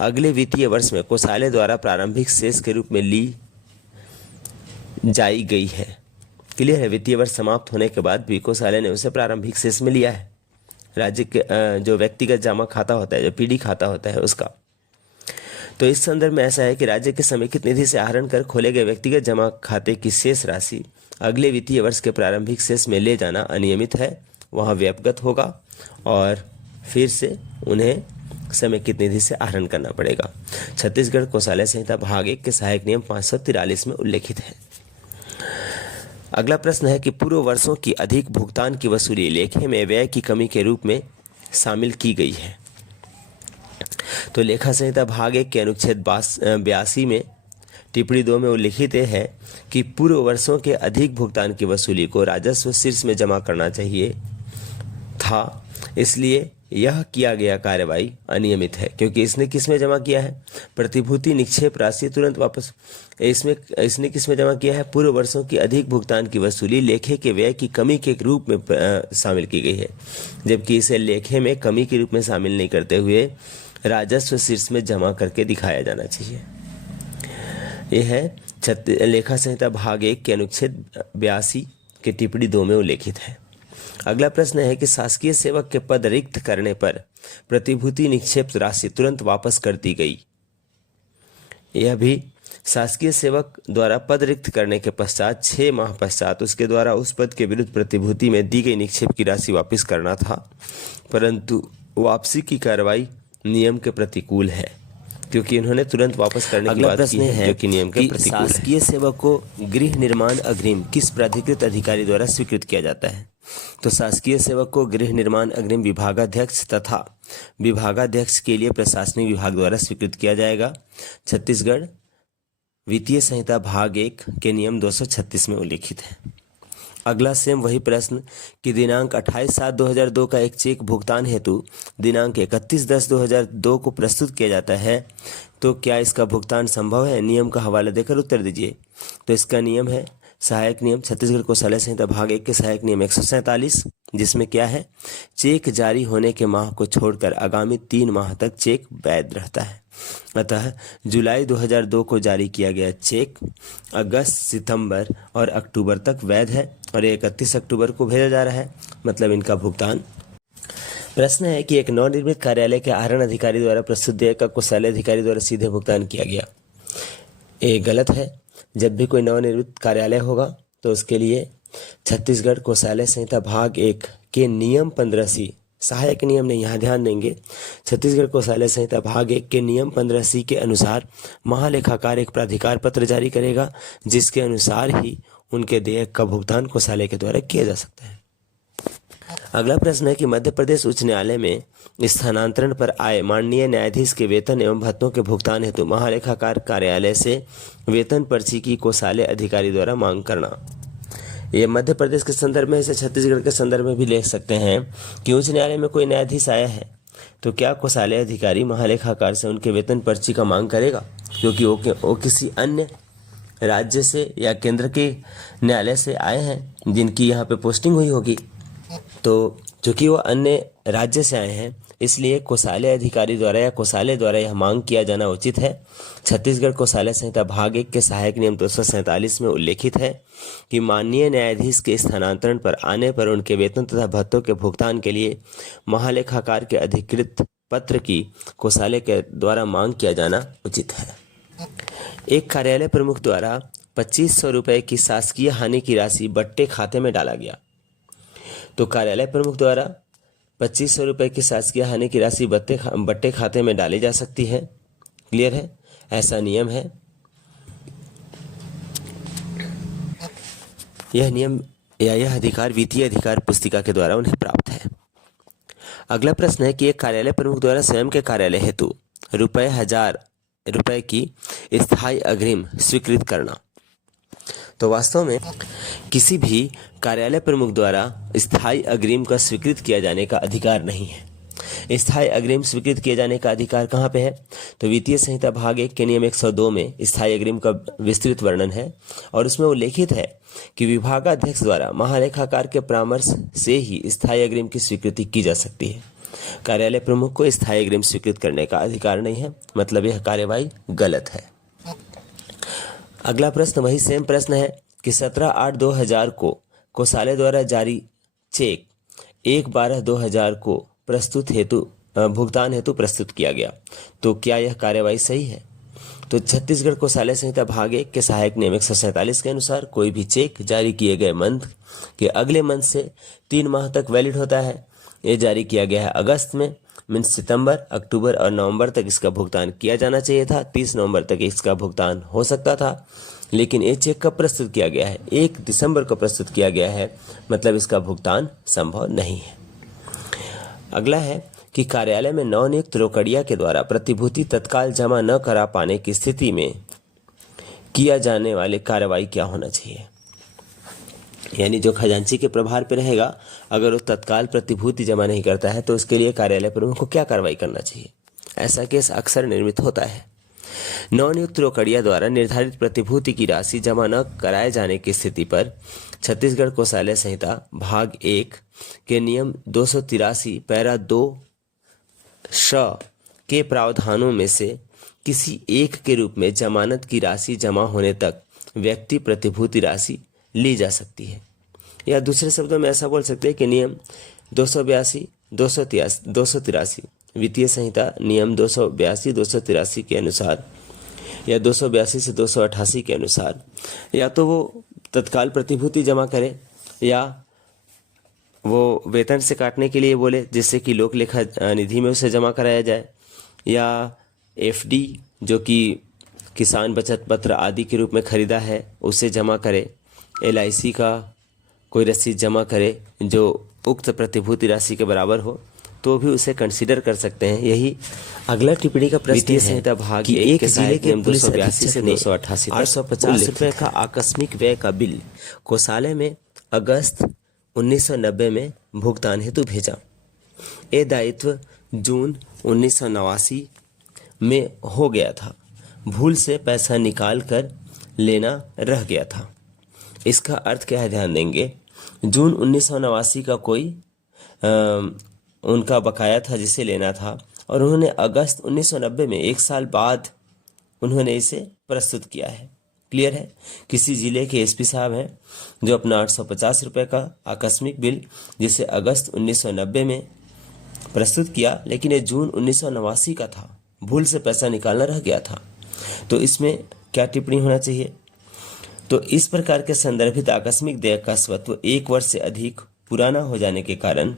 अगले वित्तीय वर्ष में कोषालय द्वारा प्रारंभिक शेष के रूप में ली जाई गई है। क्लियर है? वित्तीय वर्ष समाप्त होने के बाद भी कोषालय ने उसे प्रारंभिक शेष में लिया है। राज्य के जो व्यक्तिगत जमा खाता होता है, जो पीडी खाता होता है उसका। तो इस संदर्भ में ऐसा है कि राज्य के समेकित निधि से आहरण कर खोले गए व्यक्तिगत जमा खाते की शेष राशि अगले वित्तीय वर्ष के प्रारंभिक शेष में ले जाना अनियमित है, वहाँ व्यपगत होगा और फिर से उन्हें समेकित निधि से आहरण करना पड़ेगा। छत्तीसगढ़ कोषालय संहिता भाग 1 के सहायक नियम 543 में उल्लेखित है। अगला प्रश्न है कि पूर्व वर्षों की अधिक भुगतान की वसूली लेखे में व्यय की कमी के रूप में शामिल की गई है। तो लेखा संहिता भाग 1 के अनुच्छेद 82 में टिप्पणी 2 में उल्लिखित है कि पूर्व वर्षों के अधिक भुगतान की वसूली को राजस्व शीर्ष में जमा करना चाहिए था, इसलिए यह किया गया कार्यवाही अनियमित है, क्योंकि इसने किस में जमा किया है? प्रतिभूति निक्षेप राशि तुरंत वापस। इसने किस में जमा किया है? पूर्व वर्षों की अधिक भुगतान की वसूली लेखे के व्यय की कमी के रूप में शामिल की गई है, जबकि इसे लेखे में कमी के रूप में शामिल नहीं करते हुए राजस्व शीर्ष में जमा करके दिखाया जाना चाहिए। यह है लेखा संहिता भाग 1 के अनुच्छेद 82 के टिप्पणी 2 में उल्लेखित है। अगला प्रश्न है कि शासकीय सेवक के पद रिक्त करने पर प्रतिभूति निक्षेप राशि तुरंत वापस कर दी गई। यह भी शासकीय सेवक द्वारा पद रिक्त करने के पश्चात 6 माह पश्चात उसके द्वारा उस पद के विरुद्ध प्रतिभूति में दी गई निक्षेप की राशि वापस करना था, परंतु वापसी की कार्रवाई नियम के प्रतिकूल है, क्योंकि इन्होंने तुरंत वापस करने की बात की है, जो कि नियम के प्रतिकूल है। शासकीय सेवक को गृह निर्माण अग्रिम किस प्राधिकृत अधिकारी द्वारा स्वीकृत किया जाता है? तो शासकीय सेवक को गृह निर्माण अग्रिम विभागाध्यक्ष तथा विभागाध्यक्ष के लिए प्रशासनिक विभाग द्वारा स्वीकृत किया जाएगा। छत्तीसगढ़ वित्तीय संहिता भाग 1 के नियम 236 में उल्लिखित है। अगला सेम वही प्रश्न कि दिनांक 28/7/2002 का एक चेक भुगतान हेतु दिनांक 31/10/2002 को प्रस्तुत किया जाता है, तो क्या इसका भुगतान संभव है? नियम का हवाला देकर उत्तर दीजिए। तो इसका नियम है सहायक नियम छत्तीसगढ़ कोषालय संहिता भाग 1 के सहायक नियम 147, जिसमें क्या है? चेक जारी होने के माह को छोड़कर आगामी 3 माह तक चेक वैध रहता है। अतः जुलाई 2002 को जारी किया गया चेक अगस्त, सितंबर और अक्टूबर तक वैध है और 31 अक्टूबर को भेजा जा रहा है, मतलब इनका भुगतान। प्रश्न है कि एक नवनिर्मित कार्यालय के आहरण अधिकारी द्वारा प्रस्तुत देय का कोषालय अधिकारी द्वारा सीधे भुगतान किया गया। ये गलत है। जब भी कोई नवनिर्मित कार्यालय होगा तो उसके लिए छत्तीसगढ़ कोषालय संहिता भाग 1 के नियम 15C, सहायक नियम नहीं, यहाँ ध्यान देंगे, छत्तीसगढ़ कोषालय संहिता भाग 1 के नियम 15C के अनुसार महालेखाकार एक प्राधिकार पत्र जारी करेगा, जिसके अनुसार ही उनके देयक का भुगतान कोषालय के द्वारा किया जा सकता है। अगला प्रश्न है कि मध्य प्रदेश उच्च न्यायालय में स्थानांतरण पर आए माननीय न्यायाधीश के वेतन एवं भत्तों के भुगतान हेतु महालेखाकार कार्यालय से वेतन पर्ची की कोषालय अधिकारी द्वारा मांग करना। ये मध्य प्रदेश के संदर्भ में, इसे छत्तीसगढ़ के संदर्भ में भी ले सकते हैं कि उच्च न्यायालय में कोई न्यायाधीश आया है तो क्या कोषालय अधिकारी महालेखाकार से उनके वेतन पर्ची का मांग करेगा, क्योंकि वो किसी अन्य राज्य से या केंद्र के न्यायालय से आए हैं जिनकी यहाँ पे पोस्टिंग हुई होगी। तो चूंकि वो अन्य राज्य से आए हैं, इसलिए कोषालय अधिकारी द्वारा या कोषालय द्वारा यह मांग किया जाना उचित है। छत्तीसगढ़ कोषालय संहिता भाग 1 के सहायक नियम 247 में उल्लेखित है कि माननीय न्यायाधीश के स्थानांतरण पर आने पर उनके वेतन तथा भत्तों के भुगतान के लिए महालेखाकार के अधिकृत पत्र की कोषालय के द्वारा मांग किया जाना उचित है। एक कार्यालय प्रमुख द्वारा 2500 रुपये की शासकीय हानि की राशि बट्टे खाते में डाला गया। तो कार्यालय प्रमुख द्वारा 2500 रुपये की शासकीय हानि की राशि बट्टे खाते में डाली जा सकती है। क्लियर है? ऐसा नियम है। यह नियम या यह अधिकार वित्तीय अधिकार पुस्तिका के द्वारा उन्हें प्राप्त है। अगला प्रश्न है कि एक कार्यालय प्रमुख द्वारा स्वयं के कार्यालय हेतु 1000 रुपये की स्थायी अग्रिम स्वीकृत करना। तो वास्तव में किसी भी कार्यालय प्रमुख द्वारा स्थायी अग्रिम का स्वीकृत किया जाने का अधिकार नहीं है। स्थायी अग्रिम स्वीकृत किए जाने का अधिकार कहाँ पे है? तो वित्तीय संहिता भाग 1 के नियम 102 में स्थायी अग्रिम का विस्तृत वर्णन है और उसमें उल्लेखित है कि विभागाध्यक्ष द्वारा महालेखाकार के परामर्श से ही स्थायी अग्रिम की स्वीकृति की जा सकती है। कार्यालय प्रमुख को स्थायी अग्रिम स्वीकृत करने का अधिकार नहीं है, मतलब यह कार्यवाही गलत है। अगला प्रश्न वही सेम प्रश्न है कि 17/8/2000 को कोषालय द्वारा जारी चेक 1/12/2000 को प्रस्तुत हेतु भुगतान हेतु प्रस्तुत किया गया। तो क्या यह कार्यवाही सही है? तो छत्तीसगढ़ कोषालय संहिता भाग 1 के सहायक नियम 147 के अनुसार कोई भी चेक जारी किए गए मंथ के अगले मंथ से 3 माह तक वैलिड होता है। ये जारी किया गया है अगस्त में, मीन्स सितंबर, अक्टूबर और नवंबर तक इसका भुगतान किया जाना चाहिए था। 30 नवंबर तक इसका भुगतान हो सकता था, लेकिन ये चेक कब प्रस्तुत किया गया है? 1 दिसंबर को प्रस्तुत किया गया है, मतलब इसका भुगतान संभव नहीं है। अगला है कि कार्यालय में नवनियुक्त रोकड़िया के द्वारा प्रतिभूति तत्काल जमा न करा पाने की स्थिति में किया जाने वाले कार्रवाई क्या होना चाहिए? यानी जो खजांची के प्रभार पे रहेगा, अगर वो तत्काल प्रतिभूति जमा नहीं करता है तो उसके लिए कार्यालय प्रमुख को क्या कार्रवाई करना चाहिए? ऐसा केस अक्सर निर्मित होता है। नवनियुक्त रोकड़िया द्वारा निर्धारित प्रतिभूति की राशि जमा न कराए जाने की स्थिति पर छत्तीसगढ़ कोषालय संहिता भाग 1 के नियम 283 पैरा 2 श के प्रावधानों में से किसी एक के रूप में जमानत की राशि जमा होने तक व्यक्ति प्रतिभूति राशि ली जा सकती है। या दूसरे शब्दों में ऐसा बोल सकते हैं कि नियम 282, 283 वित्तीय संहिता नियम 282, 283 के अनुसार या 282 से 288 के अनुसार या तो वो तत्काल प्रतिभूति जमा करे या वो वेतन से काटने के लिए बोले, जिससे कि लोक लेखा निधि में उसे जमा कराया जाए, या एफडी जो कि किसान बचत पत्र आदि के रूप में खरीदा है उसे जमा करे, एलआईसी का कोई रसीद जमा करे जो उक्त प्रतिभूति राशि के बराबर हो, तो भी उसे कंसीडर कर सकते हैं। यही अगला टिप्पणी का प्रश्न है संहिता भाग 1 के जिले के 282 से 288 850 रुपये का आकस्मिक व्यय का बिल कोषालय में अगस्त 1990 में भुगतान हेतु भेजा। ये दायित्व जून 1989 में हो गया था। भूल से पैसा निकाल कर लेना रह गया था। इसका अर्थ क्या है, ध्यान देंगे। जून 1989 का कोई उनका बकाया था जिसे लेना था, और उन्होंने अगस्त 1990 में 1 साल बाद उन्होंने इसे प्रस्तुत किया है। क्लियर है? किसी जिले के एसपी साहब हैं जो अपना 850 रुपये का आकस्मिक बिल जिसे अगस्त 1990 में प्रस्तुत किया, लेकिन ये जून 1989 का था, भूल से पैसा निकालना रह गया था। तो इसमें क्या टिप्पणी होना चाहिए? तो इस प्रकार के संदर्भित आकस्मिक देयक का स्वत्व 1 वर्ष से अधिक पुराना हो जाने के कारण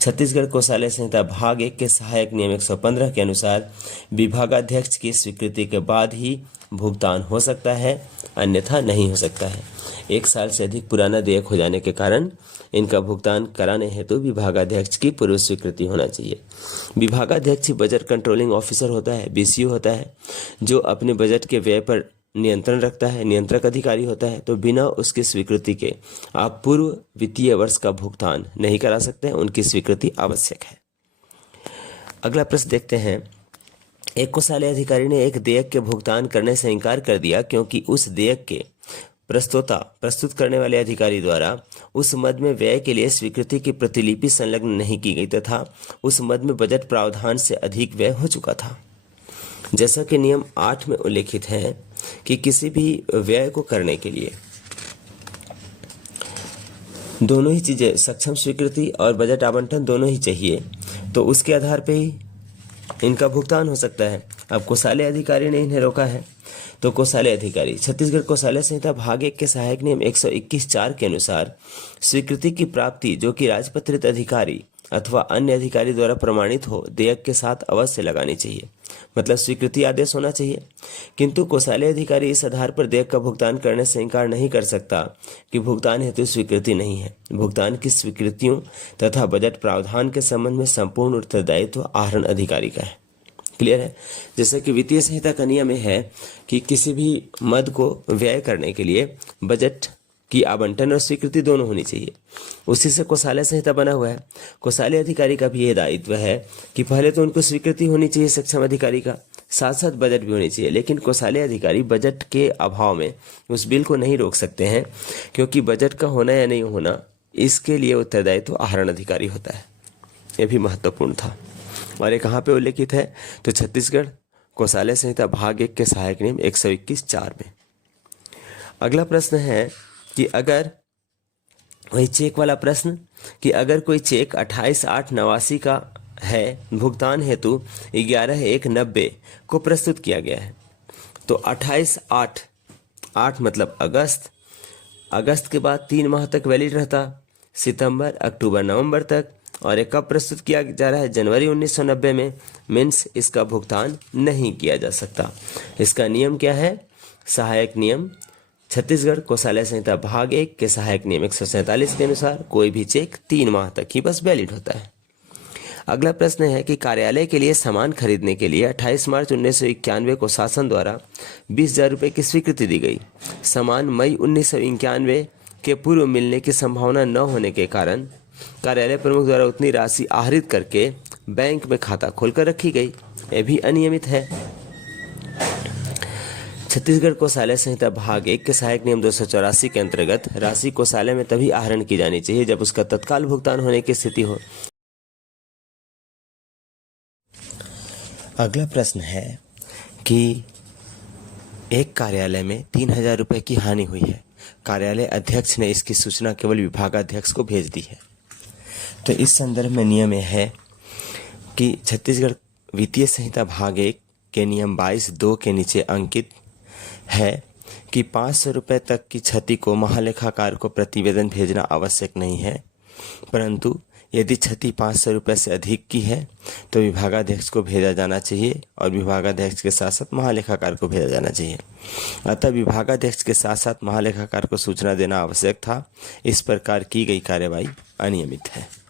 छत्तीसगढ़ कोषालय संहिता भाग 1 के सहायक नियम 115 के अनुसार विभागाध्यक्ष की स्वीकृति के बाद ही भुगतान हो सकता है, अन्यथा नहीं हो सकता है। 1 साल से अधिक पुराना देयक हो जाने के कारण इनका भुगतान कराने हेतु विभागाध्यक्ष की पूर्व स्वीकृति होना चाहिए। विभागाध्यक्ष बजट कंट्रोलिंग ऑफिसर होता है, बीसीओ होता है, जो अपने बजट के व्यय पर नियंत्रण रखता है, नियंत्रक अधिकारी होता है। तो बिना उसकी स्वीकृति के आप पूर्व वित्तीय वर्ष का भुगतान नहीं करा सकते हैं, उनकी स्वीकृति आवश्यक है। अगला प्रश्न देखते हैं। एक कोषालय अधिकारी ने एक देयक के भुगतान करने से इनकार कर दिया क्योंकि उस देयक के प्रस्तुत करने वाले अधिकारी द्वारा उस मद में व्यय के लिए स्वीकृति की प्रतिलिपि संलग्न नहीं की गई तथा उस मद में बजट प्रावधान से अधिक व्यय हो चुका था। जैसा कि नियम 8 में उल्लेखित है कि किसी भी व्यय को करने के लिए दोनों ही चीजें, सक्षम स्वीकृति और बजट आवंटन दोनों ही चाहिए, तो उसके आधार पे ही इनका भुगतान हो सकता है। अब कोषालय अधिकारी ने इन्हें रोका है, तो कोषालय अधिकारी छत्तीसगढ़ कोषालय संहिता भाग 1 के सहायक नियम 121(4) के अनुसार स्वीकृति की प्राप्ति जो कि राजपत्रित अधिकारी अथवा अन्य अधिकारी द्वारा प्रमाणित हो, देयक के साथ अवश्य लगानी चाहिए, मतलब स्वीकृति आदेश होना चाहिए। किंतु कोषालय अधिकारी इस आधार पर देयक का भुगतान करने से इनकार नहीं कर सकता कि भुगतान हेतु स्वीकृति नहीं है। भुगतान की स्वीकृतियों तथा बजट प्रावधान के संबंध में संपूर्ण उत्तरदायित्व आहरण अधिकारी का है। क्लियर है? जैसे कि वित्तीय संहिता का नियम है कि किसी भी मद को व्यय करने के लिए बजट की आवंटन और स्वीकृति दोनों होनी चाहिए। उसी से कोषालय संहिता बना हुआ है। कोषालय अधिकारी का भी यह दायित्व है कि पहले तो उनको स्वीकृति होनी चाहिए सक्षम अधिकारी का, साथ साथ बजट भी होनी चाहिए। लेकिन कोषालय अधिकारी बजट के अभाव में उस बिल को नहीं रोक सकते हैं, क्योंकि बजट का होना या नहीं होना इसके लिए उत्तरदायित्व आहरण अधिकारी होता है। यह भी महत्वपूर्ण था। और ये कहाँ पे उल्लेखित है? तो छत्तीसगढ़ कोषालय संहिता भाग 1 के सहायक नियम 121(4) में। अगला प्रश्न है कि अगर वही चेक वाला प्रश्न कि अगर कोई चेक 28/8/89 का है, भुगतान हेतु 11/1/90 को प्रस्तुत किया गया है, तो 28/8, 8 मतलब अगस्त के बाद 3 माह तक वैलिड रहता, सितंबर, अक्टूबर, नवंबर तक। और ये कब प्रस्तुत किया जा रहा है? जनवरी 1990 में। मीन्स इसका भुगतान नहीं किया जा सकता। इसका नियम क्या है? सहायक नियम छत्तीसगढ़ कोषालय संहिता भाग 1 के सहायक नियम 147 के अनुसार कोई भी चेक 3 माह तक ही बस वैलिड होता है। अगला प्रश्न है कि कार्यालय के लिए सामान खरीदने के लिए 28 मार्च 1991 को शासन द्वारा 20,000 रुपये की स्वीकृति दी गई। सामान मई 1991 के पूर्व मिलने की संभावना न होने के कारण कार्यालय प्रमुख द्वारा उतनी राशि आहरित करके बैंक में खाता खोलकर रखी गई। यह भी अनियमित है। छत्तीसगढ़ कोषालय संहिता भाग 1 के सहायक नियम 284 के अंतर्गत राशि कोषालय में तभी आहरण की जानी चाहिए जब उसका तत्काल भुगतान होने की स्थिति हो। अगला प्रश्न है कि एक कार्यालय में 3,000 रुपये की हानि हुई है। कार्यालय अध्यक्ष ने इसकी सूचना केवल विभागाध्यक्ष को भेज दी है। तो इस संदर्भ में नियम यह है कि छत्तीसगढ़ वित्तीय संहिता भाग 1 के नियम 22(2) के नीचे अंकित है कि 500 रुपये तक की क्षति को महालेखाकार को प्रतिवेदन भेजना आवश्यक नहीं है, परंतु यदि क्षति 500 रुपये से अधिक की है तो विभागाध्यक्ष को भेजा जाना चाहिए और विभागाध्यक्ष के साथ साथ महालेखाकार को भेजा जाना चाहिए। अतः विभागाध्यक्ष के साथ साथ महालेखाकार को सूचना देना आवश्यक था। इस प्रकार की गई कार्यवाही अनियमित है।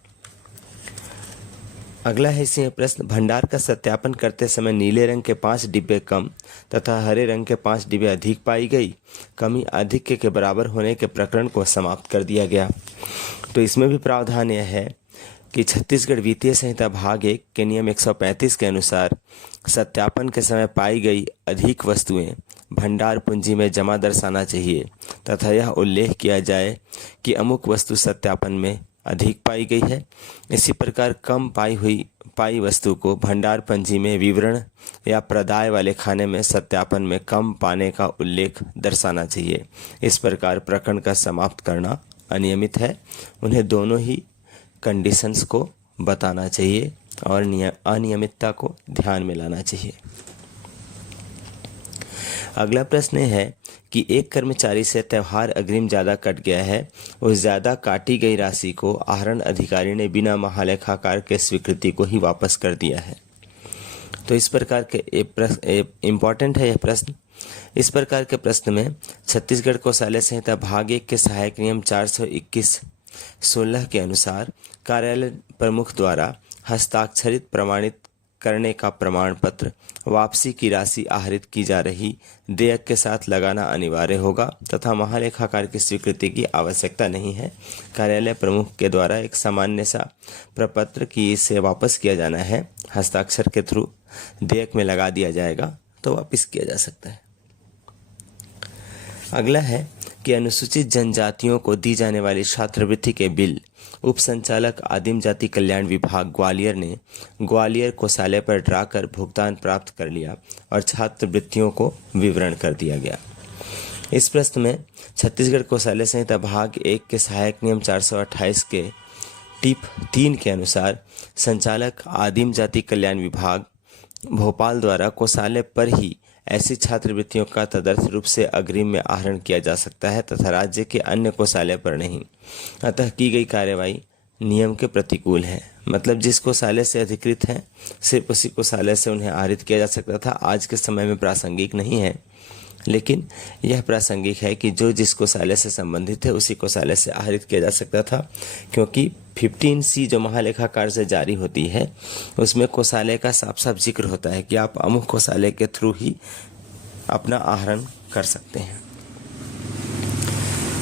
अगला है इसमें प्रश्न, भंडार का सत्यापन करते समय नीले रंग के 5 डिब्बे कम तथा हरे रंग के 5 डिब्बे अधिक पाई गई। कमी अधिक के बराबर होने के प्रकरण को समाप्त कर दिया गया। तो इसमें भी प्रावधान यह है कि छत्तीसगढ़ वित्तीय संहिता भाग 1 के नियम 135 के अनुसार सत्यापन के समय पाई गई अधिक वस्तुएं भंडार पूंजी में जमा दर्शाना चाहिए तथा यह उल्लेख किया जाए कि अमुक वस्तु सत्यापन में अधिक पाई गई है। इसी प्रकार कम पाई वस्तु को भंडार पूंजी में विवरण या प्रदाय वाले खाने में सत्यापन में कम पाने का उल्लेख दर्शाना चाहिए। इस प्रकार प्रकरण का समाप्त करना अनियमित है। उन्हें दोनों ही कंडीशंस को बताना चाहिए और अनियमितता को ध्यान में लाना चाहिए। अगला प्रश्न है कि एक कर्मचारी से त्यौहार अग्रिम ज़्यादा कट गया है। उस ज़्यादा काटी गई राशि को आहरण अधिकारी ने बिना महालेखाकार के स्वीकृति को ही वापस कर दिया है। तो इस प्रकार के इम्पॉर्टेंट है यह प्रश्न। इस प्रकार के प्रश्न में छत्तीसगढ़ कोषालय संहिता भाग 1 के सहायक नियम 421(16) के अनुसार कार्यालय प्रमुख द्वारा हस्ताक्षरित प्रमाणित करने का प्रमाण पत्र वापसी की राशि आहरित की जा रही देयक के साथ लगाना अनिवार्य होगा तथा महालेखाकार की स्वीकृति की आवश्यकता नहीं है। कार्यालय प्रमुख के द्वारा एक सामान्य सा प्रपत्र कि इसे वापस किया जाना है, हस्ताक्षर के थ्रू देयक में लगा दिया जाएगा तो वापस किया जा सकता है। अगला है कि अनुसूचित जनजातियों को दी जाने वाली छात्रवृत्ति के बिल उप संचालक आदिम जाति कल्याण विभाग ग्वालियर ने ग्वालियर कोषालय पर ड्रा कर भुगतान प्राप्त कर लिया और छात्रवृत्तियों को विवरण कर दिया गया। इस प्रश्न में छत्तीसगढ़ कोषालय संहिता भाग 1 के सहायक नियम 428 के टिप 3 के अनुसार संचालक आदिम जाति कल्याण विभाग भोपाल द्वारा कोषालय पर ही ऐसी छात्रवृत्तियों का तदर्थ रूप से अग्रिम में आहरण किया जा सकता है तथा राज्य के अन्य कोषालय पर नहीं। अतः की गई कार्यवाही नियम के प्रतिकूल है। मतलब जिस कोषालय से अधिकृत हैं सिर्फ उसी कोषालय से उन्हें आहरित किया जा सकता था। आज के समय में प्रासंगिक नहीं है, लेकिन यह प्रासंगिक है कि जो जिस कोषालय से संबंधित है उसी कोषालय से आहरित किया जा सकता था, क्योंकि 15C जो महालेखाकार से जारी होती है उसमें कोषालय का साफ साफ जिक्र होता है कि आप अमुक कोषालय के थ्रू ही अपना आहरण कर सकते हैं।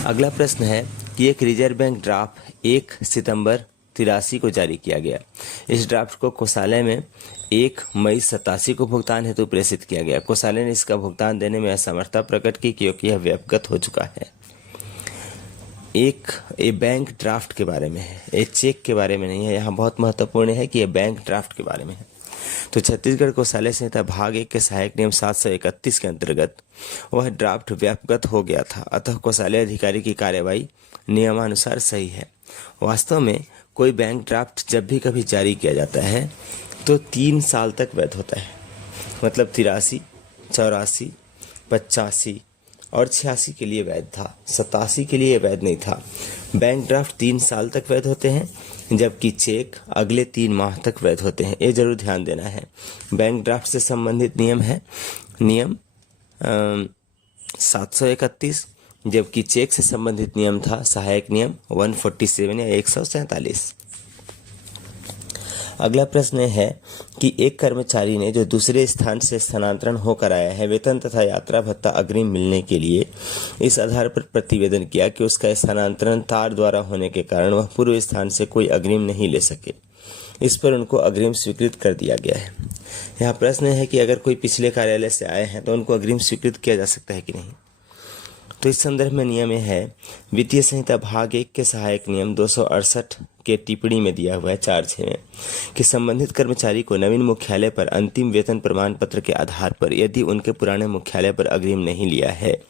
अगला प्रश्न है कि एक रिजर्व बैंक ड्राफ्ट 1 सितंबर 83 को जारी किया गया। इस ड्राफ्ट को कोषालय में 1 मई 87 को भुगतान हेतु प्रेषित किया गया। कोषालय ने इसका भुगतान देने में असमर्थता प्रकट की क्योंकि यह व्यपगत हो चुका है। ये बैंक ड्राफ्ट के बारे में है, ये चेक के बारे में नहीं है। यहाँ बहुत महत्वपूर्ण है कि ये बैंक ड्राफ्ट के बारे में है। तो छत्तीसगढ़ कोषालय संहिता भाग 1 के सहायक नियम 731 के अंतर्गत वह ड्राफ्ट व्यपगत हो गया था। अतः कोषालय अधिकारी की कार्यवाही नियमानुसार सही है। वास्तव में कोई बैंक ड्राफ्ट जब भी कभी जारी किया जाता है तो 3 साल तक वैध होता है। मतलब 83, 84, 85 और 86 के लिए वैध था, 87 के लिए वैध नहीं था। बैंक ड्राफ्ट 3 साल तक वैध होते हैं, जबकि चेक अगले 3 माह तक वैध होते हैं। ये जरूर ध्यान देना है। बैंक ड्राफ्ट से संबंधित नियम है नियम 731, जबकि चेक से संबंधित नियम था सहायक नियम 147 या 147। अगला प्रश्न है कि एक कर्मचारी ने जो दूसरे स्थान से स्थानांतरण होकर आया है, वेतन तथा यात्रा भत्ता अग्रिम मिलने के लिए इस आधार पर प्रतिवेदन किया कि उसका स्थानांतरण तार द्वारा होने के कारण वह पूर्व स्थान से कोई अग्रिम नहीं ले सके। इस पर उनको अग्रिम स्वीकृत कर दिया गया है। यहाँ प्रश्न है कि अगर कोई पिछले कार्यालय से आए हैं तो उनको अग्रिम स्वीकृत किया जा सकता है कि नहीं। तो इस संदर्भ में नियम है वित्तीय संहिता भाग 1 के सहायक नियम 268 के टिप्पणी में दिया हुआ है 4(6) में कि संबंधित कर्मचारी को नवीन मुख्यालय पर अंतिम वेतन प्रमाण पत्र के आधार पर यदि उनके पुराने मुख्यालय पर अग्रिम नहीं लिया है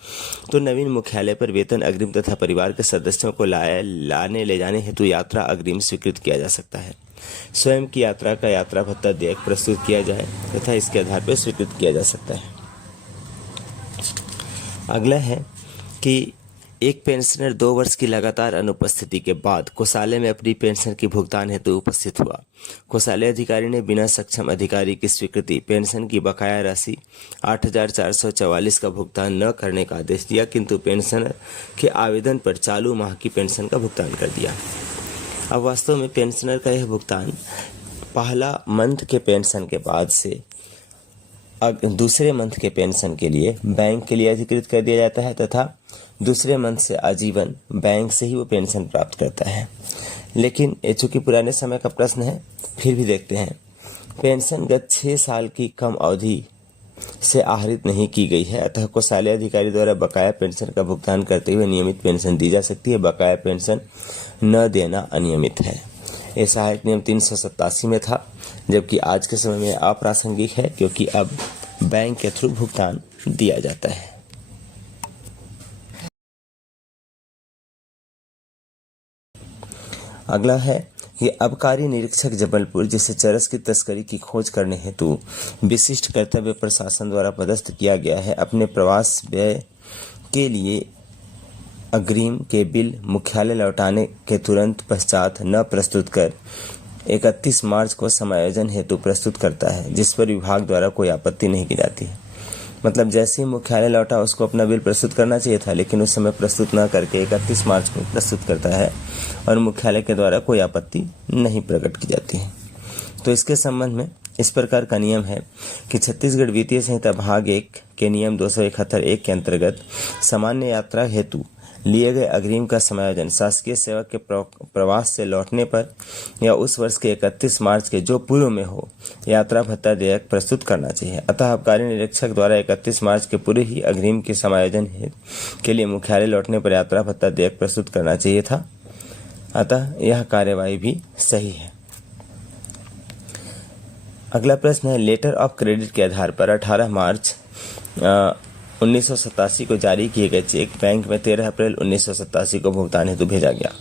तो नवीन मुख्यालय पर वेतन अग्रिम तथा परिवार के सदस्यों को लाने ले जाने हेतु यात्रा अग्रिम स्वीकृत किया जा सकता है। स्वयं की यात्रा का यात्रा भत्ता देयक प्रस्तुत किया जाए तथा इसके आधार पर स्वीकृत किया जा सकता है। अगला है कि एक पेंशनर 2 वर्ष की लगातार अनुपस्थिति के बाद कोषालय में अपनी पेंशन की भुगतान हेतु उपस्थित हुआ। कोषालय अधिकारी ने बिना सक्षम अधिकारी की स्वीकृति पेंशन की बकाया राशि 8,444 का भुगतान न करने का आदेश दिया, किंतु पेंशनर के आवेदन पर चालू माह की पेंशन का भुगतान कर दिया। अब वास्तव में पेंशनर का यह भुगतान पहला मंथ के पेंशन के बाद से दूसरे मंथ के पेंशन के लिए बैंक के लिए अधिकृत कर दिया जाता है तथा दूसरे मंथ से आजीवन बैंक से ही वो पेंशन प्राप्त करता है। लेकिन ये चूंकि पुराने समय का प्रश्न है, फिर भी देखते हैं। पेंशन गत 6 साल की कम अवधि से आहरित नहीं की गई है, अतः कोषालय अधिकारी द्वारा बकाया पेंशन का भुगतान करते हुए नियमित पेंशन दी जा सकती है। बकाया पेंशन न देना अनियमित है। ये सहायक नियम 387 में था, जबकि आज के समय में अप्रासंगिक है क्योंकि अब बैंक के थ्रू भुगतान दिया जाता है। अगला है कि आबकारी निरीक्षक जबलपुर, जिसे चरस की तस्करी की खोज करने हेतु विशिष्ट कर्तव्य प्रशासन द्वारा पदस्थ किया गया है, अपने प्रवास व्यय के लिए अग्रिम के बिल मुख्यालय लौटाने के तुरंत पश्चात न प्रस्तुत कर 31 मार्च को समायोजन हेतु प्रस्तुत करता है, जिस पर विभाग द्वारा कोई आपत्ति नहीं की जाती है। मतलब जैसे ही मुख्यालय लौटा उसको अपना बिल प्रस्तुत करना चाहिए था, लेकिन उस समय प्रस्तुत न करके 31 मार्च को प्रस्तुत करता है और मुख्यालय के द्वारा कोई आपत्ति नहीं प्रकट की जाती है। तो इसके संबंध में इस प्रकार का नियम है कि छत्तीसगढ़ वित्तीय संहिता भाग 1 के नियम 271 के अंतर्गत सामान्य यात्रा हेतु लिए गए अग्रिम का समायोजन शासकीय सेवक के प्रवास से लौटने पर या उस वर्ष के 31 मार्च के जो पूर्व में हो यात्रा भत्ता देयक प्रस्तुत करना चाहिए। अतः आबकारी निरीक्षक द्वारा 31 मार्च के पूरे ही अग्रिम के समायोजन के लिए मुख्यालय लौटने पर यात्रा भत्ता देयक प्रस्तुत करना चाहिए था। अतः यह कार्यवाही भी सही है। अगला प्रश्न है, लेटर ऑफ क्रेडिट के आधार पर 18 मार्च 1987 को जारी किए गए चेक बैंक में 13 अप्रैल 1987 को भुगतान हेतु भेजा गया।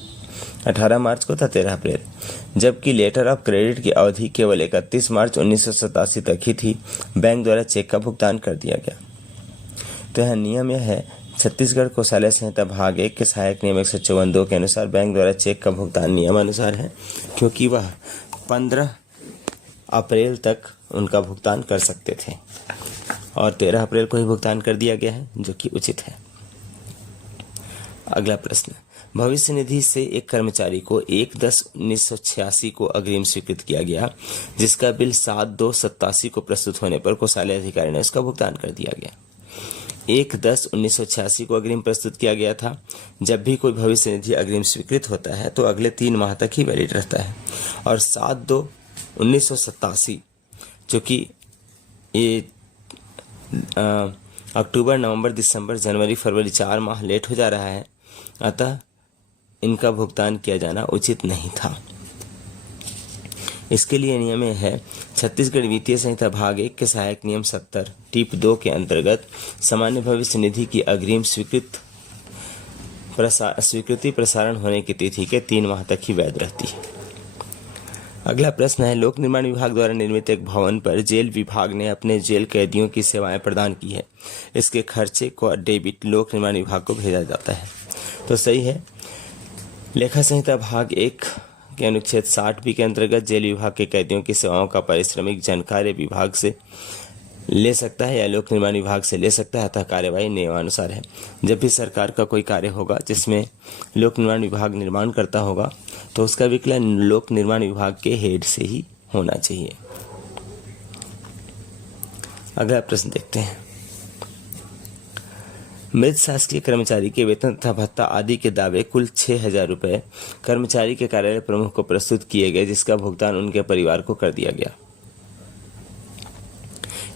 18 मार्च को था 13 अप्रैल, जबकि लेटर ऑफ क्रेडिट की अवधि केवल 31 मार्च 1987 तक ही थी। बैंक द्वारा चेक का भुगतान कर दिया गया। तो यह नियम यह है, छत्तीसगढ़ कोषालय संहिता भाग 1 के सहायक नियम 154(2) के अनुसार बैंक द्वारा चेक का भुगतान नियमानुसार है, क्योंकि वह 15 अप्रैल तक उनका भुगतान कर सकते थे और 13 अप्रैल को ही भुगतान कर दिया गया है, जो कि उचित है। अगला प्रश्न, भविष्य निधि से एक कर्मचारी को 1/10/1986 को अग्रिम स्वीकृत किया गया, जिसका बिल 7/2/87 को प्रस्तुत होने पर कोषालय अधिकारी ने उसका भुगतान कर दिया गया। 1/10/1986 को अग्रिम प्रस्तुत किया गया था। जब भी कोई भविष्य निधि अग्रिम स्वीकृत होता है तो अगले 3 माह तक ही वैलिड रहता है, और 7/2/1987 जो कि ये अक्टूबर, नवंबर, दिसंबर, जनवरी, फरवरी 4 माह लेट हो जा रहा है, अतः इनका भुगतान किया जाना उचित नहीं था। इसके लिए नियम है, छत्तीसगढ़ वित्तीय संहिता भाग 1 के सहायक नियम 70 टिप 2 के अंतर्गत सामान्य भविष्य निधि की अग्रिम स्वीकृति प्रसारण होने की तिथि के 3 माह तक ही वैध रहती है। अगला प्रश्न है, लोक निर्माण विभाग द्वारा निर्मित एक भवन पर जेल विभाग ने अपने जेल कैदियों की सेवाएं प्रदान की है। इसके खर्चे को डेबिट लोक निर्माण विभाग को भेजा जाता है। तो सही है। लेखा संहिता भाग 1 के अनुच्छेद 60B के अंतर्गत जेल विभाग के कैदियों की सेवाओं का पारिश्रमिक जन कार्य विभाग से ले सकता है या लोक निर्माण विभाग से ले सकता है, अतः कार्यवाही नियमानुसार है। जब भी सरकार का कोई कार्य होगा जिसमें लोक निर्माण विभाग निर्माण करता होगा तो उसका विकलन लोक निर्माण विभाग के हेड से ही होना चाहिए। अगला प्रश्न देखते हैं। मृत शासकीय कर्मचारी के वेतन तथा भत्ता आदि के दावे कुल 6,000 रुपये कर्मचारी के कार्यालय प्रमुख को प्रस्तुत किए गए, जिसका भुगतान उनके परिवार को कर दिया गया।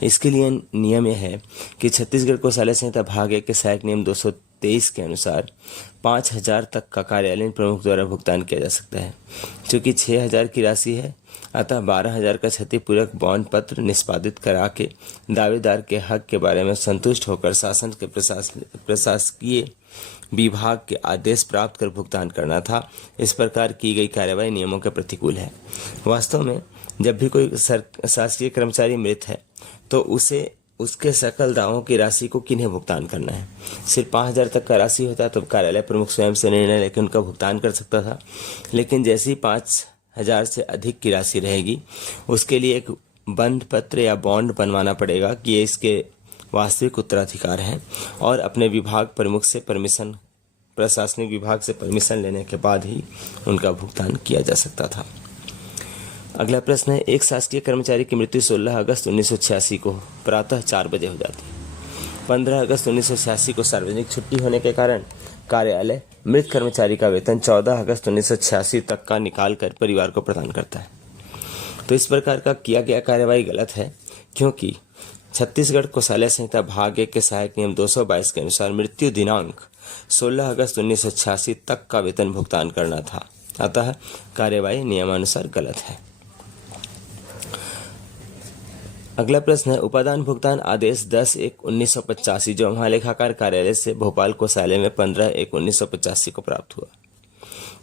इसके लिए नियम यह है कि छत्तीसगढ़ कोषालय संहिता भाग 1 के सहायक नियम 223 के अनुसार 5,000 तक का कार्यालयीन प्रमुख द्वारा भुगतान किया जा सकता है। चूँकि 6,000 की राशि है, अतः 12,000 का क्षतिपूरक बॉन्ड पत्र निष्पादित करा के दावेदार के हक के बारे में संतुष्ट होकर शासन के प्रशासकीय विभाग के आदेश प्राप्त कर भुगतान करना था। इस प्रकार की गई कार्यवाही नियमों के प्रतिकूल है। वास्तव में जब भी कोई शासकीय कर्मचारी मृत है तो उसे उसके सकल दावों की राशि को किन्हें भुगतान करना है। सिर्फ 5,000 तक का राशि होता तो कार्यालय प्रमुख स्वयं से निर्णय लेकर उनका भुगतान कर सकता था, लेकिन जैसे ही 5,000 से अधिक की राशि रहेगी उसके लिए एक बंध पत्र या बॉन्ड बनवाना पड़ेगा कि ये इसके वास्तविक उत्तराधिकार हैं और अपने विभाग प्रमुख से परमिशन, प्रशासनिक विभाग से परमिशन लेने के बाद ही उनका भुगतान किया जा सकता था। अगला प्रश्न है, एक शासकीय कर्मचारी की मृत्यु 16 अगस्त 1986 को प्रातः 4 बजे हो जाती है। 15 अगस्त 1986 को सार्वजनिक छुट्टी होने के कारण कार्यालय मृत कर्मचारी का वेतन 14 अगस्त 1986 तक का निकाल कर परिवार को प्रदान करता है। तो इस प्रकार का किया गया कार्यवाही गलत है, क्योंकि छत्तीसगढ़ कोषालय संहिता भाग 1 के सहायक नियम 222 के अनुसार मृत्यु दिनांक 16 अगस्त 1986 तक का वेतन भुगतान करना था, अतः कार्यवाही नियमानुसार गलत है। अगला प्रश्न है, उपादान भुगतान आदेश 10/1/1985 जो महालेखाकार कार्यालय से भोपाल कोषालय में 15/1/1985 को प्राप्त हुआ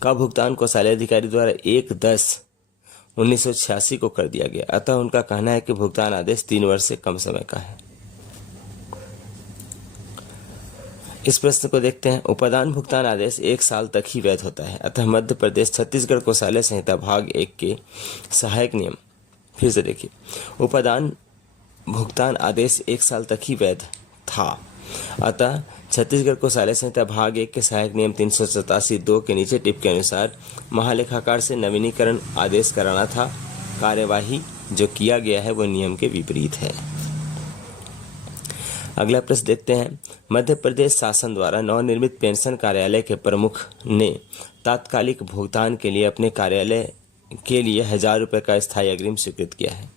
का भुगतान कोषालय अधिकारी द्वारा 1/10/1986 को कर दिया गया, अतः उनका कहना है कि भुगतान आदेश 3 वर्ष से कम समय का है। इस प्रश्न को देखते हैं। उपादान भुगतान आदेश 1 साल तक ही वैध होता है, अतः मध्य प्रदेश छत्तीसगढ़ कोषालय संहिता भाग 1 के सहायक नियम, फिर से देखिए, उपादान भुगतान आदेश 1 साल तक ही वैध था, अतः छत्तीसगढ़ कोषालय संहिता भाग 1 के सहायक नियम 387(2) के नीचे टिप के अनुसार महालेखाकार से नवीनीकरण आदेश कराना था। कार्यवाही जो किया गया है वो नियम के विपरीत है। अगला प्रश्न देखते हैं। मध्य प्रदेश शासन द्वारा नवनिर्मित पेंशन कार्यालय के प्रमुख ने तात्कालिक भुगतान के लिए अपने कार्यालय के लिए 1,000 रुपये का स्थायी अग्रिम स्वीकृत किया है।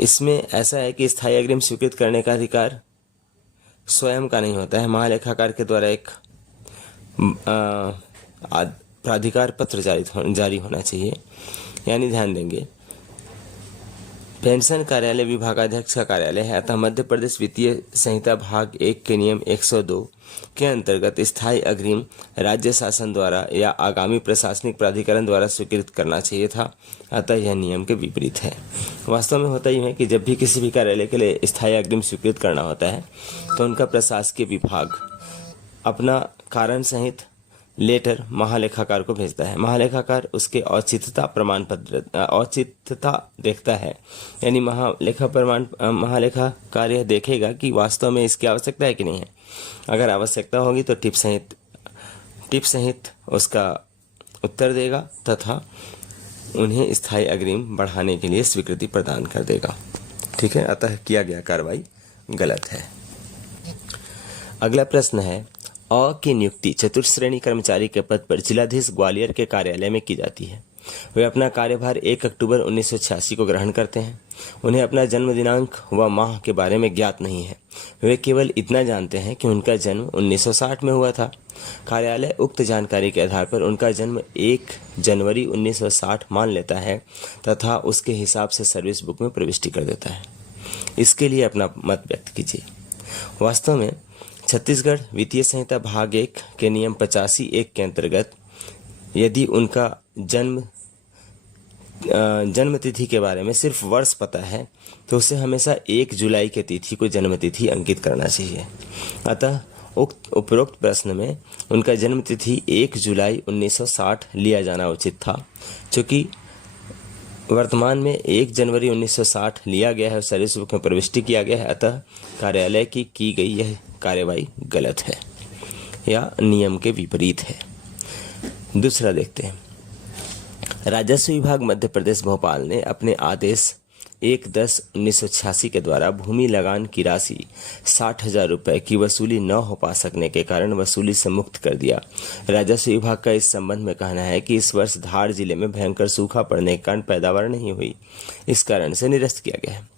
इसमें ऐसा है कि स्थायी अग्रिम स्वीकृत करने का अधिकार स्वयं का नहीं होता है, महालेखाकार के द्वारा एक प्राधिकार पत्र जारी होना चाहिए। यानी ध्यान देंगे, पेंशन कार्यालय विभागाध्यक्ष का कार्यालय है, अतः मध्य प्रदेश वित्तीय संहिता भाग 1 के नियम 102 के अंतर्गत स्थायी अग्रिम राज्य शासन द्वारा या आगामी प्रशासनिक प्राधिकरण द्वारा स्वीकृत करना चाहिए था, अतः यह नियम के विपरीत है। वास्तव में होता ही है कि जब भी किसी भी कार्यालय के लिए स्थायी अग्रिम स्वीकृत करना होता है तो उनका प्रशासकीय विभाग अपना कारण सहित लेटर महालेखाकार को भेजता है। महालेखाकार उसके औचित्यता प्रमाण पत्र औचित्यता देखता है, यानी महालेखाकार यह देखेगा कि वास्तव में इसकी आवश्यकता है कि नहीं है। अगर आवश्यकता होगी तो टिप सहित उसका उत्तर देगा तथा उन्हें स्थायी अग्रिम बढ़ाने के लिए स्वीकृति प्रदान कर देगा। ठीक है, अतः किया गया कार्रवाई गलत है। अगला प्रश्न है, अ की नियुक्ति चतुर्थ श्रेणी कर्मचारी के पद पर जिलाधीश ग्वालियर के कार्यालय में की जाती है। वे अपना कार्यभार 1 अक्टूबर 1986 को ग्रहण करते हैं। उन्हें अपना जन्म दिनांक व माह के बारे में ज्ञात नहीं है। वे केवल इतना जानते हैं कि उनका जन्म 1960 में हुआ था। कार्यालय उक्त जानकारी के आधार पर उनका जन्म 1 जनवरी 1960 मान लेता है तथा उसके हिसाब से सर्विस बुक में प्रविष्टि कर देता है। इसके लिए अपना मत व्यक्त कीजिए। वास्तव में छत्तीसगढ़ वित्तीय संहिता भाग 1 के नियम 85(1) के अंतर्गत यदि उनका जन्म जन्म तिथि के बारे में सिर्फ वर्ष पता है तो उसे हमेशा 1 जुलाई के तिथि को जन्म तिथि अंकित करना चाहिए। अतः उपरोक्त प्रश्न में उनका जन्म तिथि 1 जुलाई 1960 लिया जाना उचित था। चूँकि वर्तमान में 1 जनवरी 1960 लिया गया है और सर्विस बुक में प्रविष्टि किया गया है, अतः कार्यालय की गई यह कार्यवाही गलत है या नियम के विपरीत है। दूसरा देखते हैं। राजस्व विभाग मध्य प्रदेश भोपाल ने अपने आदेश 1/10/1986 के द्वारा भूमि लगान की राशि 60,000 रुपये की वसूली न हो पा सकने के कारण वसूली से मुक्त कर दिया। राजस्व विभाग का इस संबंध में कहना है कि इस वर्ष धार जिले में भयंकर सूखा पड़ने के कारण पैदावार नहीं हुई, इस कारण से निरस्त किया गया है।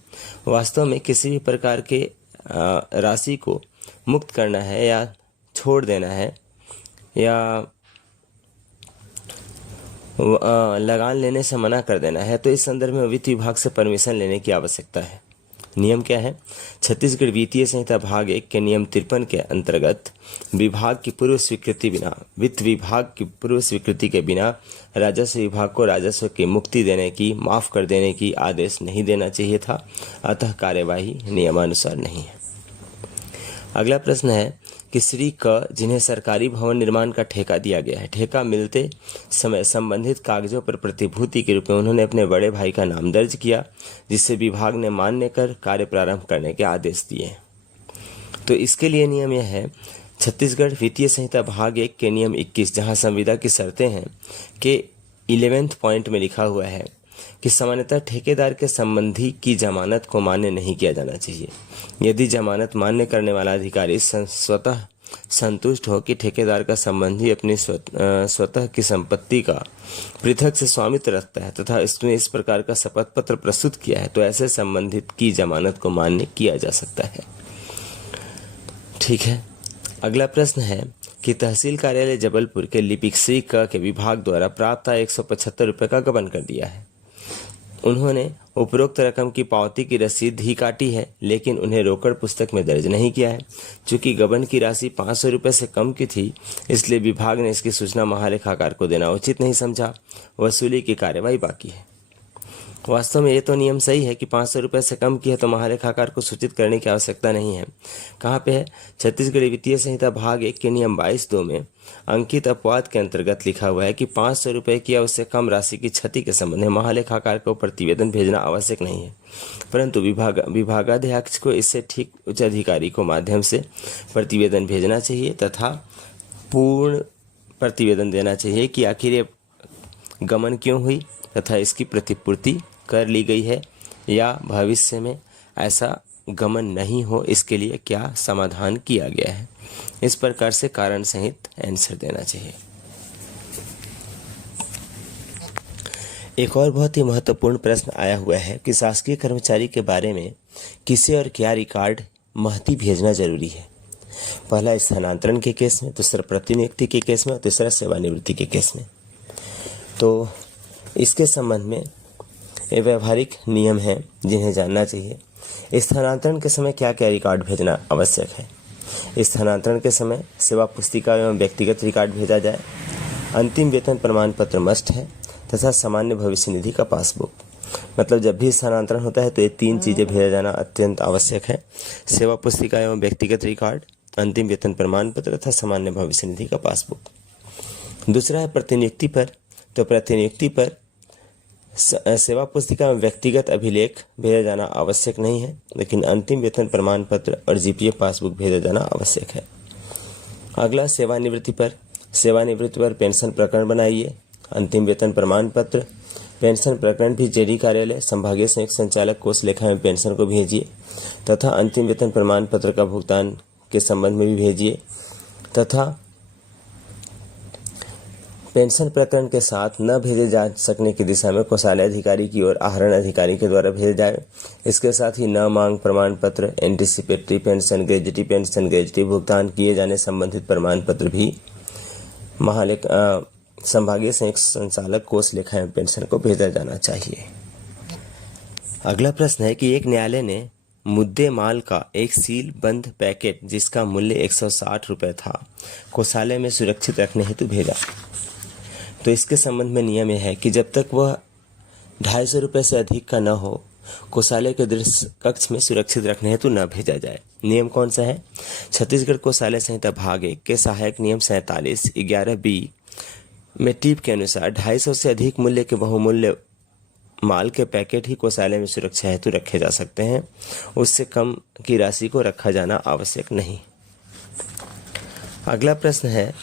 वास्तव में किसी भी प्रकार के राशि को मुक्त करना है या छोड़ देना है या लगान लेने से मना कर देना है तो इस संदर्भ में वित्त विभाग से परमिशन लेने की आवश्यकता है। नियम क्या है? छत्तीसगढ़ वित्तीय संहिता भाग 1 के नियम 53 के अंतर्गत विभाग की पूर्व स्वीकृति बिना वित्त विभाग की पूर्व स्वीकृति के बिना राजस्व विभाग को राजस्व की मुक्ति देने की, माफ कर देने की आदेश नहीं देना चाहिए था। अतः कार्यवाही नियमानुसार नहीं है। अगला प्रश्न है कि श्री क जिन्हें सरकारी भवन निर्माण का ठेका दिया गया है, ठेका मिलते समय संबंधित कागजों पर प्रतिभूति के रूप में उन्होंने अपने बड़े भाई का नाम दर्ज किया, जिससे विभाग ने मान्य कर कार्य प्रारंभ करने के आदेश दिए। तो इसके लिए नियम यह है, छत्तीसगढ़ वित्तीय संहिता भाग 1 के नियम 21, जहां संविदा की शर्तें हैं कि 11वें पॉइंट में लिखा हुआ है कि सामान्यतः ठेकेदार के संबंधी की जमानत को मान्य नहीं किया जाना चाहिए। यदि जमानत मान्य करने वाला अधिकारी स्वतः संतुष्ट हो कि ठेकेदार का संबंधी अपनी स्वतः की संपत्ति का पृथक से स्वामित्व रखता है तथा इसमें इस प्रकार का शपथ पत्र प्रस्तुत किया है, तो ऐसे संबंधित की जमानत को मान्य किया जा सकता है। ठीक है। अगला प्रश्न है कि तहसील कार्यालय जबलपुर के लिपिक श्री क के विभाग द्वारा प्राप्त 175 रुपये का गबन कर दिया है। उन्होंने उपरोक्त रकम की पावती की रसीद ही काटी है, लेकिन उन्हें रोकड़ पुस्तक में दर्ज नहीं किया है। चूंकि गबन की राशि 500 रुपये से कम की थी, इसलिए विभाग ने इसकी सूचना महालेखाकार को देना उचित नहीं समझा। वसूली की कार्यवाही बाकी है। वास्तव में ये तो नियम सही है कि 500 रुपये से कम की है तो महालेखाकार को सूचित करने की आवश्यकता नहीं है। कहाँ पे है? छत्तीसगढ़ वित्तीय संहिता भाग 1 के नियम 22(2) में अंकित अपवाद के अंतर्गत लिखा हुआ है कि 500 रुपये की या उससे कम राशि की क्षति के संबंध में महालेखाकार को प्रतिवेदन भेजना आवश्यक नहीं है, परंतु विभागाध्यक्ष को इससे ठीक उच्च अधिकारी को माध्यम से प्रतिवेदन भेजना चाहिए तथा पूर्ण प्रतिवेदन देना चाहिए कि आखिर ये गमन क्यों हुई तथा इसकी प्रतिपूर्ति कर ली गई है या भविष्य में ऐसा गमन नहीं हो, इसके लिए क्या समाधान किया गया है। इस प्रकार से कारण सहित आंसर देना चाहिए। एक और बहुत ही महत्वपूर्ण प्रश्न आया हुआ है कि शासकीय कर्मचारी के बारे में किसे और क्या रिकॉर्ड महती भेजना जरूरी है। पहला स्थानांतरण के केस में, दूसरा प्रतिनियुक्ति के केस में और तीसरा सेवानिवृत्ति के केस में। तो इसके संबंध में ये व्यवहारिक नियम हैं जिन्हें जानना चाहिए। स्थानांतरण के समय क्या क्या रिकॉर्ड भेजना आवश्यक है। स्थानांतरण के समय सेवा पुस्तिका एवं व्यक्तिगत रिकॉर्ड भेजा जाए। अंतिम वेतन प्रमाण पत्र मस्ट है तथा सामान्य भविष्य निधि का पासबुक। मतलब जब भी स्थानांतरण होता है तो ये 3 चीज़ें भेजा जाना अत्यंत आवश्यक है। सेवा पुस्तिका एवं व्यक्तिगत रिकॉर्ड, अंतिम वेतन प्रमाण पत्र तथा सामान्य भविष्य निधि का पासबुक। दूसरा है प्रतिनियुक्ति पर। तो प्रतिनियुक्ति पर सेवा पुस्तिका में व्यक्तिगत अभिलेख भेजा जाना आवश्यक नहीं है, लेकिन अंतिम वेतन प्रमाण पत्र और जीपीएफ पासबुक भेजा जाना आवश्यक है। अगला सेवानिवृत्ति पर। सेवानिवृत्ति पर पेंशन प्रकरण बनाइए। अंतिम वेतन प्रमाण पत्र, पेंशन प्रकरण भी जेडी कार्यालय संभागीय संयुक्त संचालक कोष लेखा में पेंशन को भेजिए तथा अंतिम वेतन प्रमाण पत्र का भुगतान के संबंध में भी भेजिए तथा पेंशन प्रकरण के साथ न भेजे जा सकने की दिशा में कोषालय अधिकारी की ओर आहरण अधिकारी के द्वारा भेजे जाए। इसके साथ ही न मांग प्रमाण पत्र, एंटीसिपेटरी पेंशन, ग्रेजुटी भुगतान किए जाने संबंधित प्रमाण पत्र भी संभागीय संयुक्त संचालक कोष लेखा एवं पेंशन को भेजा जाना चाहिए। अगला प्रश्न है कि एक न्यायालय ने मुद्दे माल का एक सील बंद पैकेट जिसका मूल्य 160 रुपये था कोषालय में सुरक्षित रखने हेतु भेजा। तो इसके संबंध में नियम यह है कि जब तक वह ₹250 से अधिक का न हो, कोषालय के दृश्य कक्ष में सुरक्षित रखने हेतु न भेजा जाए। नियम कौन सा है? छत्तीसगढ़ कोषालय संहिता भाग 1 के सहायक नियम 47 11B में टीप के अनुसार 250 से अधिक मूल्य के बहुमूल्य माल के पैकेट ही कोषालय में सुरक्षा हेतु रखे जा सकते हैं। उससे कम की राशि को रखा जाना आवश्यक नहीं। अगला प्रश्न है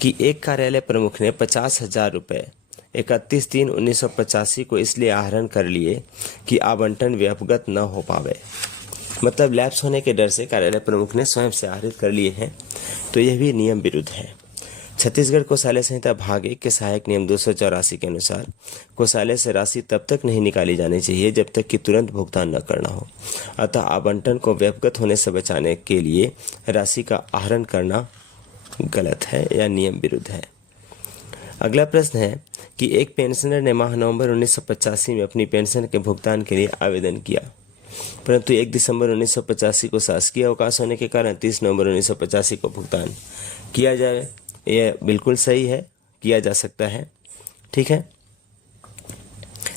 कि एक कार्यालय प्रमुख ने 50,000 रुपये 31/3/1985 को इसलिए आहरण कर लिए कि आवंटन व्यवगत न हो पावे। मतलब लैप्स होने के डर से कार्यालय प्रमुख ने स्वयं से आहरित कर लिए हैं, तो यह भी नियम विरुद्ध है। छत्तीसगढ़ कोषालय संहिता भाग 1 के सहायक नियम 284 के अनुसार कोषालय से राशि तब तक नहीं निकाली जानी चाहिए जब तक कि तुरंत भुगतान न करना हो। अतः आवंटन को व्यवगत होने से बचाने के लिए राशि का आहरण करना गलत है या नियम विरुद्ध है। अगला प्रश्न है कि एक पेंशनर ने माह नवंबर 1985 में अपनी पेंशन के भुगतान के लिए आवेदन किया, परंतु 1 दिसंबर 1985 को शासकीय अवकाश होने के कारण 30 नवंबर 1985 को भुगतान किया जाए। यह बिल्कुल सही है, किया जा सकता है। ठीक है।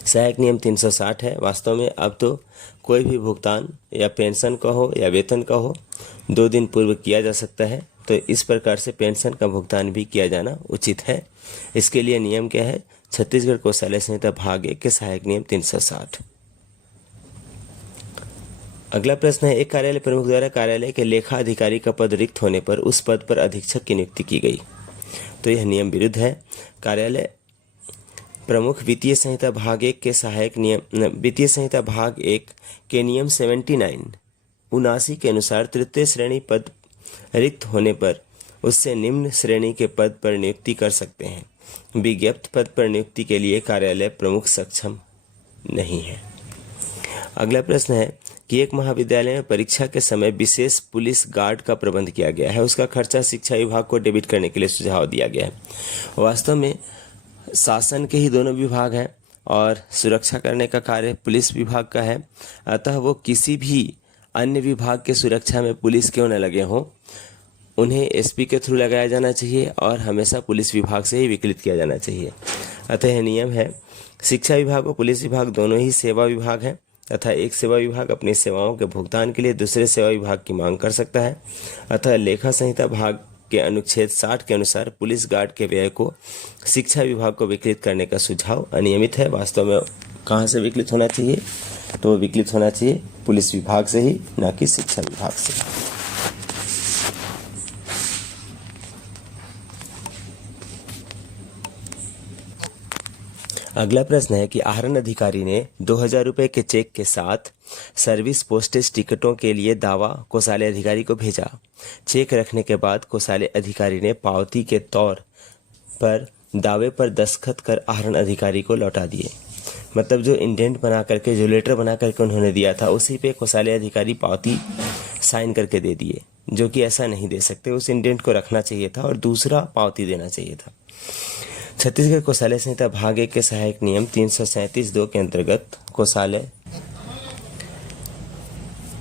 सहायक नियम 360 है। वास्तव में अब तो कोई भी भुगतान या पेंशन का हो या वेतन का हो 2 दिन पूर्व किया जा सकता है, तो इस प्रकार से पेंशन का भुगतान भी किया जाना उचित है। इसके लिए नियम क्या है? छत्तीसगढ़ कोषालय संहिता भाग 1 के सहायक नियम 360। अगला प्रश्न है, एक कार्यालय प्रमुख द्वारा कार्यालय के लेखा अधिकारी का पद रिक्त होने पर उस पद पर अधीक्षक की नियुक्ति की गई, तो यह नियम विरुद्ध है। कार्यालय प्रमुख वित्तीय संहिता भाग 1 के सहायक नियम वित्तीय संहिता भाग 1 के नियम 79 के अनुसार तृतीय श्रेणी पद रिक्त होने पर उससे निम्न श्रेणी के पद पर नियुक्ति कर सकते हैं। विज्ञप्त पद पर नियुक्ति के लिए कार्यालय प्रमुख सक्षम नहीं है। अगला प्रश्न है कि एक महाविद्यालय में परीक्षा के समय विशेष पुलिस गार्ड का प्रबंध किया गया है, उसका खर्चा शिक्षा विभाग को डेबिट करने के लिए सुझाव दिया गया है। वास्तव में शासन के ही दोनों विभाग हैं और सुरक्षा करने का कार्य पुलिस विभाग का है, अतः वो किसी भी अन्य विभाग के सुरक्षा में पुलिस क्यों न लगे हों, उन्हें एसपी के थ्रू लगाया जाना चाहिए और हमेशा पुलिस विभाग से ही विकलित किया जाना चाहिए। अतः यह नियम है। शिक्षा विभाग और पुलिस विभाग दोनों ही सेवा विभाग हैं तथा एक सेवा विभाग अपनी सेवाओं के भुगतान के लिए दूसरे सेवा विभाग की मांग कर सकता है। अतः लेखा संहिता भाग के अनुच्छेद 60 के अनुसार पुलिस गार्ड के व्यय को शिक्षा विभाग को विकलित करने का सुझाव अनियमित है। वास्तव में कहाँ से विकलित होना चाहिए? तो वो विकलित होना चाहिए पुलिस विभाग से ही, ना कि शिक्षा विभाग से। अगला प्रश्न है कि आहरण अधिकारी ने 2000 रुपये के चेक के साथ सर्विस पोस्टेज टिकटों के लिए दावा कोषालय अधिकारी को भेजा। चेक रखने के बाद कोषालय अधिकारी ने पावती के तौर पर दावे पर दस्तखत कर आहरण अधिकारी को लौटा दिए। मतलब जो इंडेंट बना करके, जो लेटर बना करके उन्होंने दिया था, उसी पे कोषालय अधिकारी पावती साइन करके दे दिए, जो कि ऐसा नहीं दे सकते। उस इंडेंट को रखना चाहिए था और दूसरा पावती देना चाहिए था। छत्तीसगढ़ कोषालय संहिता भाग 1 के सहायक नियम 337(2) के अंतर्गत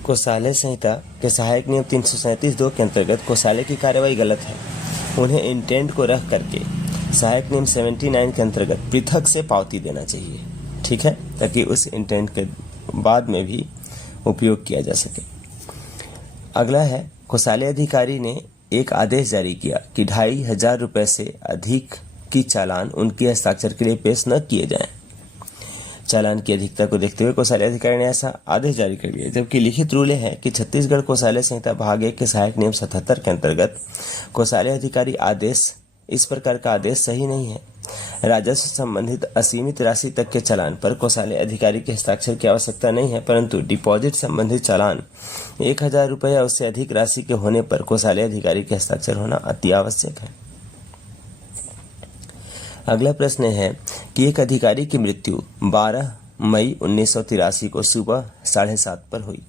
कोषालय संहिता के सहायक नियम 337(2) के अंतर्गत कोषालय की कार्रवाई गलत है। उन्हें इंटेंट को रख करके सहायक नियम 79 के अंतर्गत पृथक से पावती देना चाहिए, ठीक है, ताकि उस इंटेंट के बाद में भी उपयोग किया जा सके। अगला है, कोषालय अधिकारी ने एक आदेश जारी किया कि 2500 रुपये से अधिक की चालान उनके हस्ताक्षर के लिए पेश न किए जाएं। चालान की अधिकता को देखते हुए कोषालय अधिकारी ने ऐसा आदेश जारी कर दिया, जबकि लिखित रूल है कि छत्तीसगढ़ कोषालय संहिता भाग 1 के सहायक नियम 77 के अंतर्गत कोषालय अधिकारी आदेश, इस प्रकार का आदेश सही नहीं है। राजस्व संबंधित असीमित राशि तक के चालान पर कोषालय अधिकारी के हस्ताक्षर की आवश्यकता नहीं है, परंतु डिपॉजिट संबंधित चालान 1000 रुपये या उससे अधिक राशि के होने पर कोषालय अधिकारी के हस्ताक्षर होना अति आवश्यक है। अगला प्रश्न है कि एक अधिकारी की मृत्यु 12 मई 1983 को सुबह 7:30 पर हुई।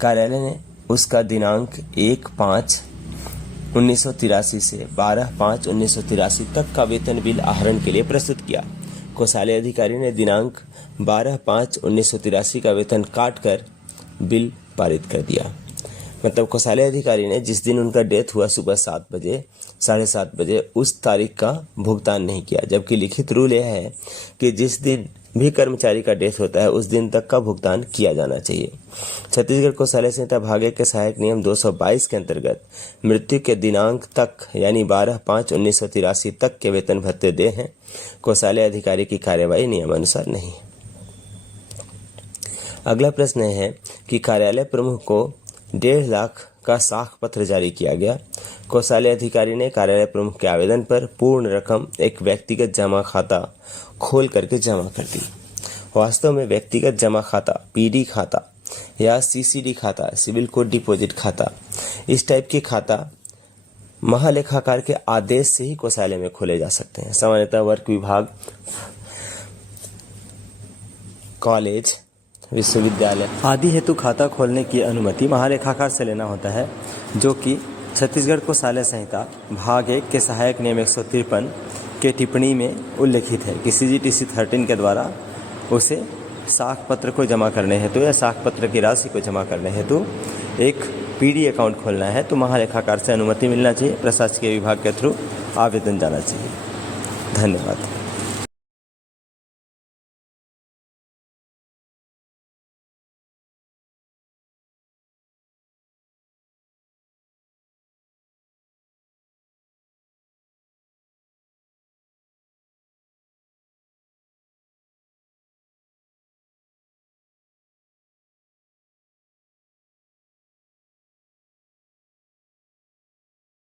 कार्यालय ने उसका दिनांक 1/5/1983 से 12/5/1983 तक का वेतन बिल आहरण के लिए प्रस्तुत किया। कोषालय अधिकारी ने दिनांक 12/5/1983 का वेतन काट कर बिल पारित कर दिया। मतलब कोषालय अधिकारी ने जिस दिन उनका डेथ हुआ सुबह 7:30 बजे उस तारीख का भुगतान नहीं किया, जबकि लिखित रूल यह है कि जिस दिन भी कर्मचारी का डेथ होता है उस दिन तक का भुगतान किया जाना चाहिए। छत्तीसगढ़ कोषालय संहिता भाग 1 के सहायक नियम 222 के अंतर्गत मृत्यु के दिनांक तक यानी 12/5/1983 तक के वेतन भत्ते दे हैं। कोषालय अधिकारी की कार्यवाही नियमानुसार नहीं। अगला प्रश्न है कि कार्यालय प्रमुख को 1.5 लाख का साख पत्र जारी किया गया। कोषालय अधिकारी ने कार्यालय प्रमुख के आवेदन पर पूर्ण रकम एक व्यक्तिगत जमा खाता खोल करके जमा कर दी। वास्तव में व्यक्तिगत जमा खाता, पीडी खाता या सीसीडी खाता, सिविल कोड डिपॉजिट खाता, इस टाइप के खाता महालेखाकार के आदेश से ही कोषालय में खोले जा सकते हैं। सामान्यतः वर्क विभाग, कॉलेज, विश्वविद्यालय आदि हेतु खाता खोलने की अनुमति महालेखाकार से लेना होता है, जो कि छत्तीसगढ़ कोषालय संहिता भाग 1 के सहायक नियम 153 के टिप्पणी में उल्लेखित है कि CGTC 13 के द्वारा उसे साख पत्र को जमा करने हेतु या साख पत्र की राशि को जमा करने हेतु एक PD अकाउंट खोलना है तो महालेखाकार से अनुमति मिलना चाहिए। प्रशासकीय विभाग के थ्रू आवेदन जाना चाहिए। धन्यवाद।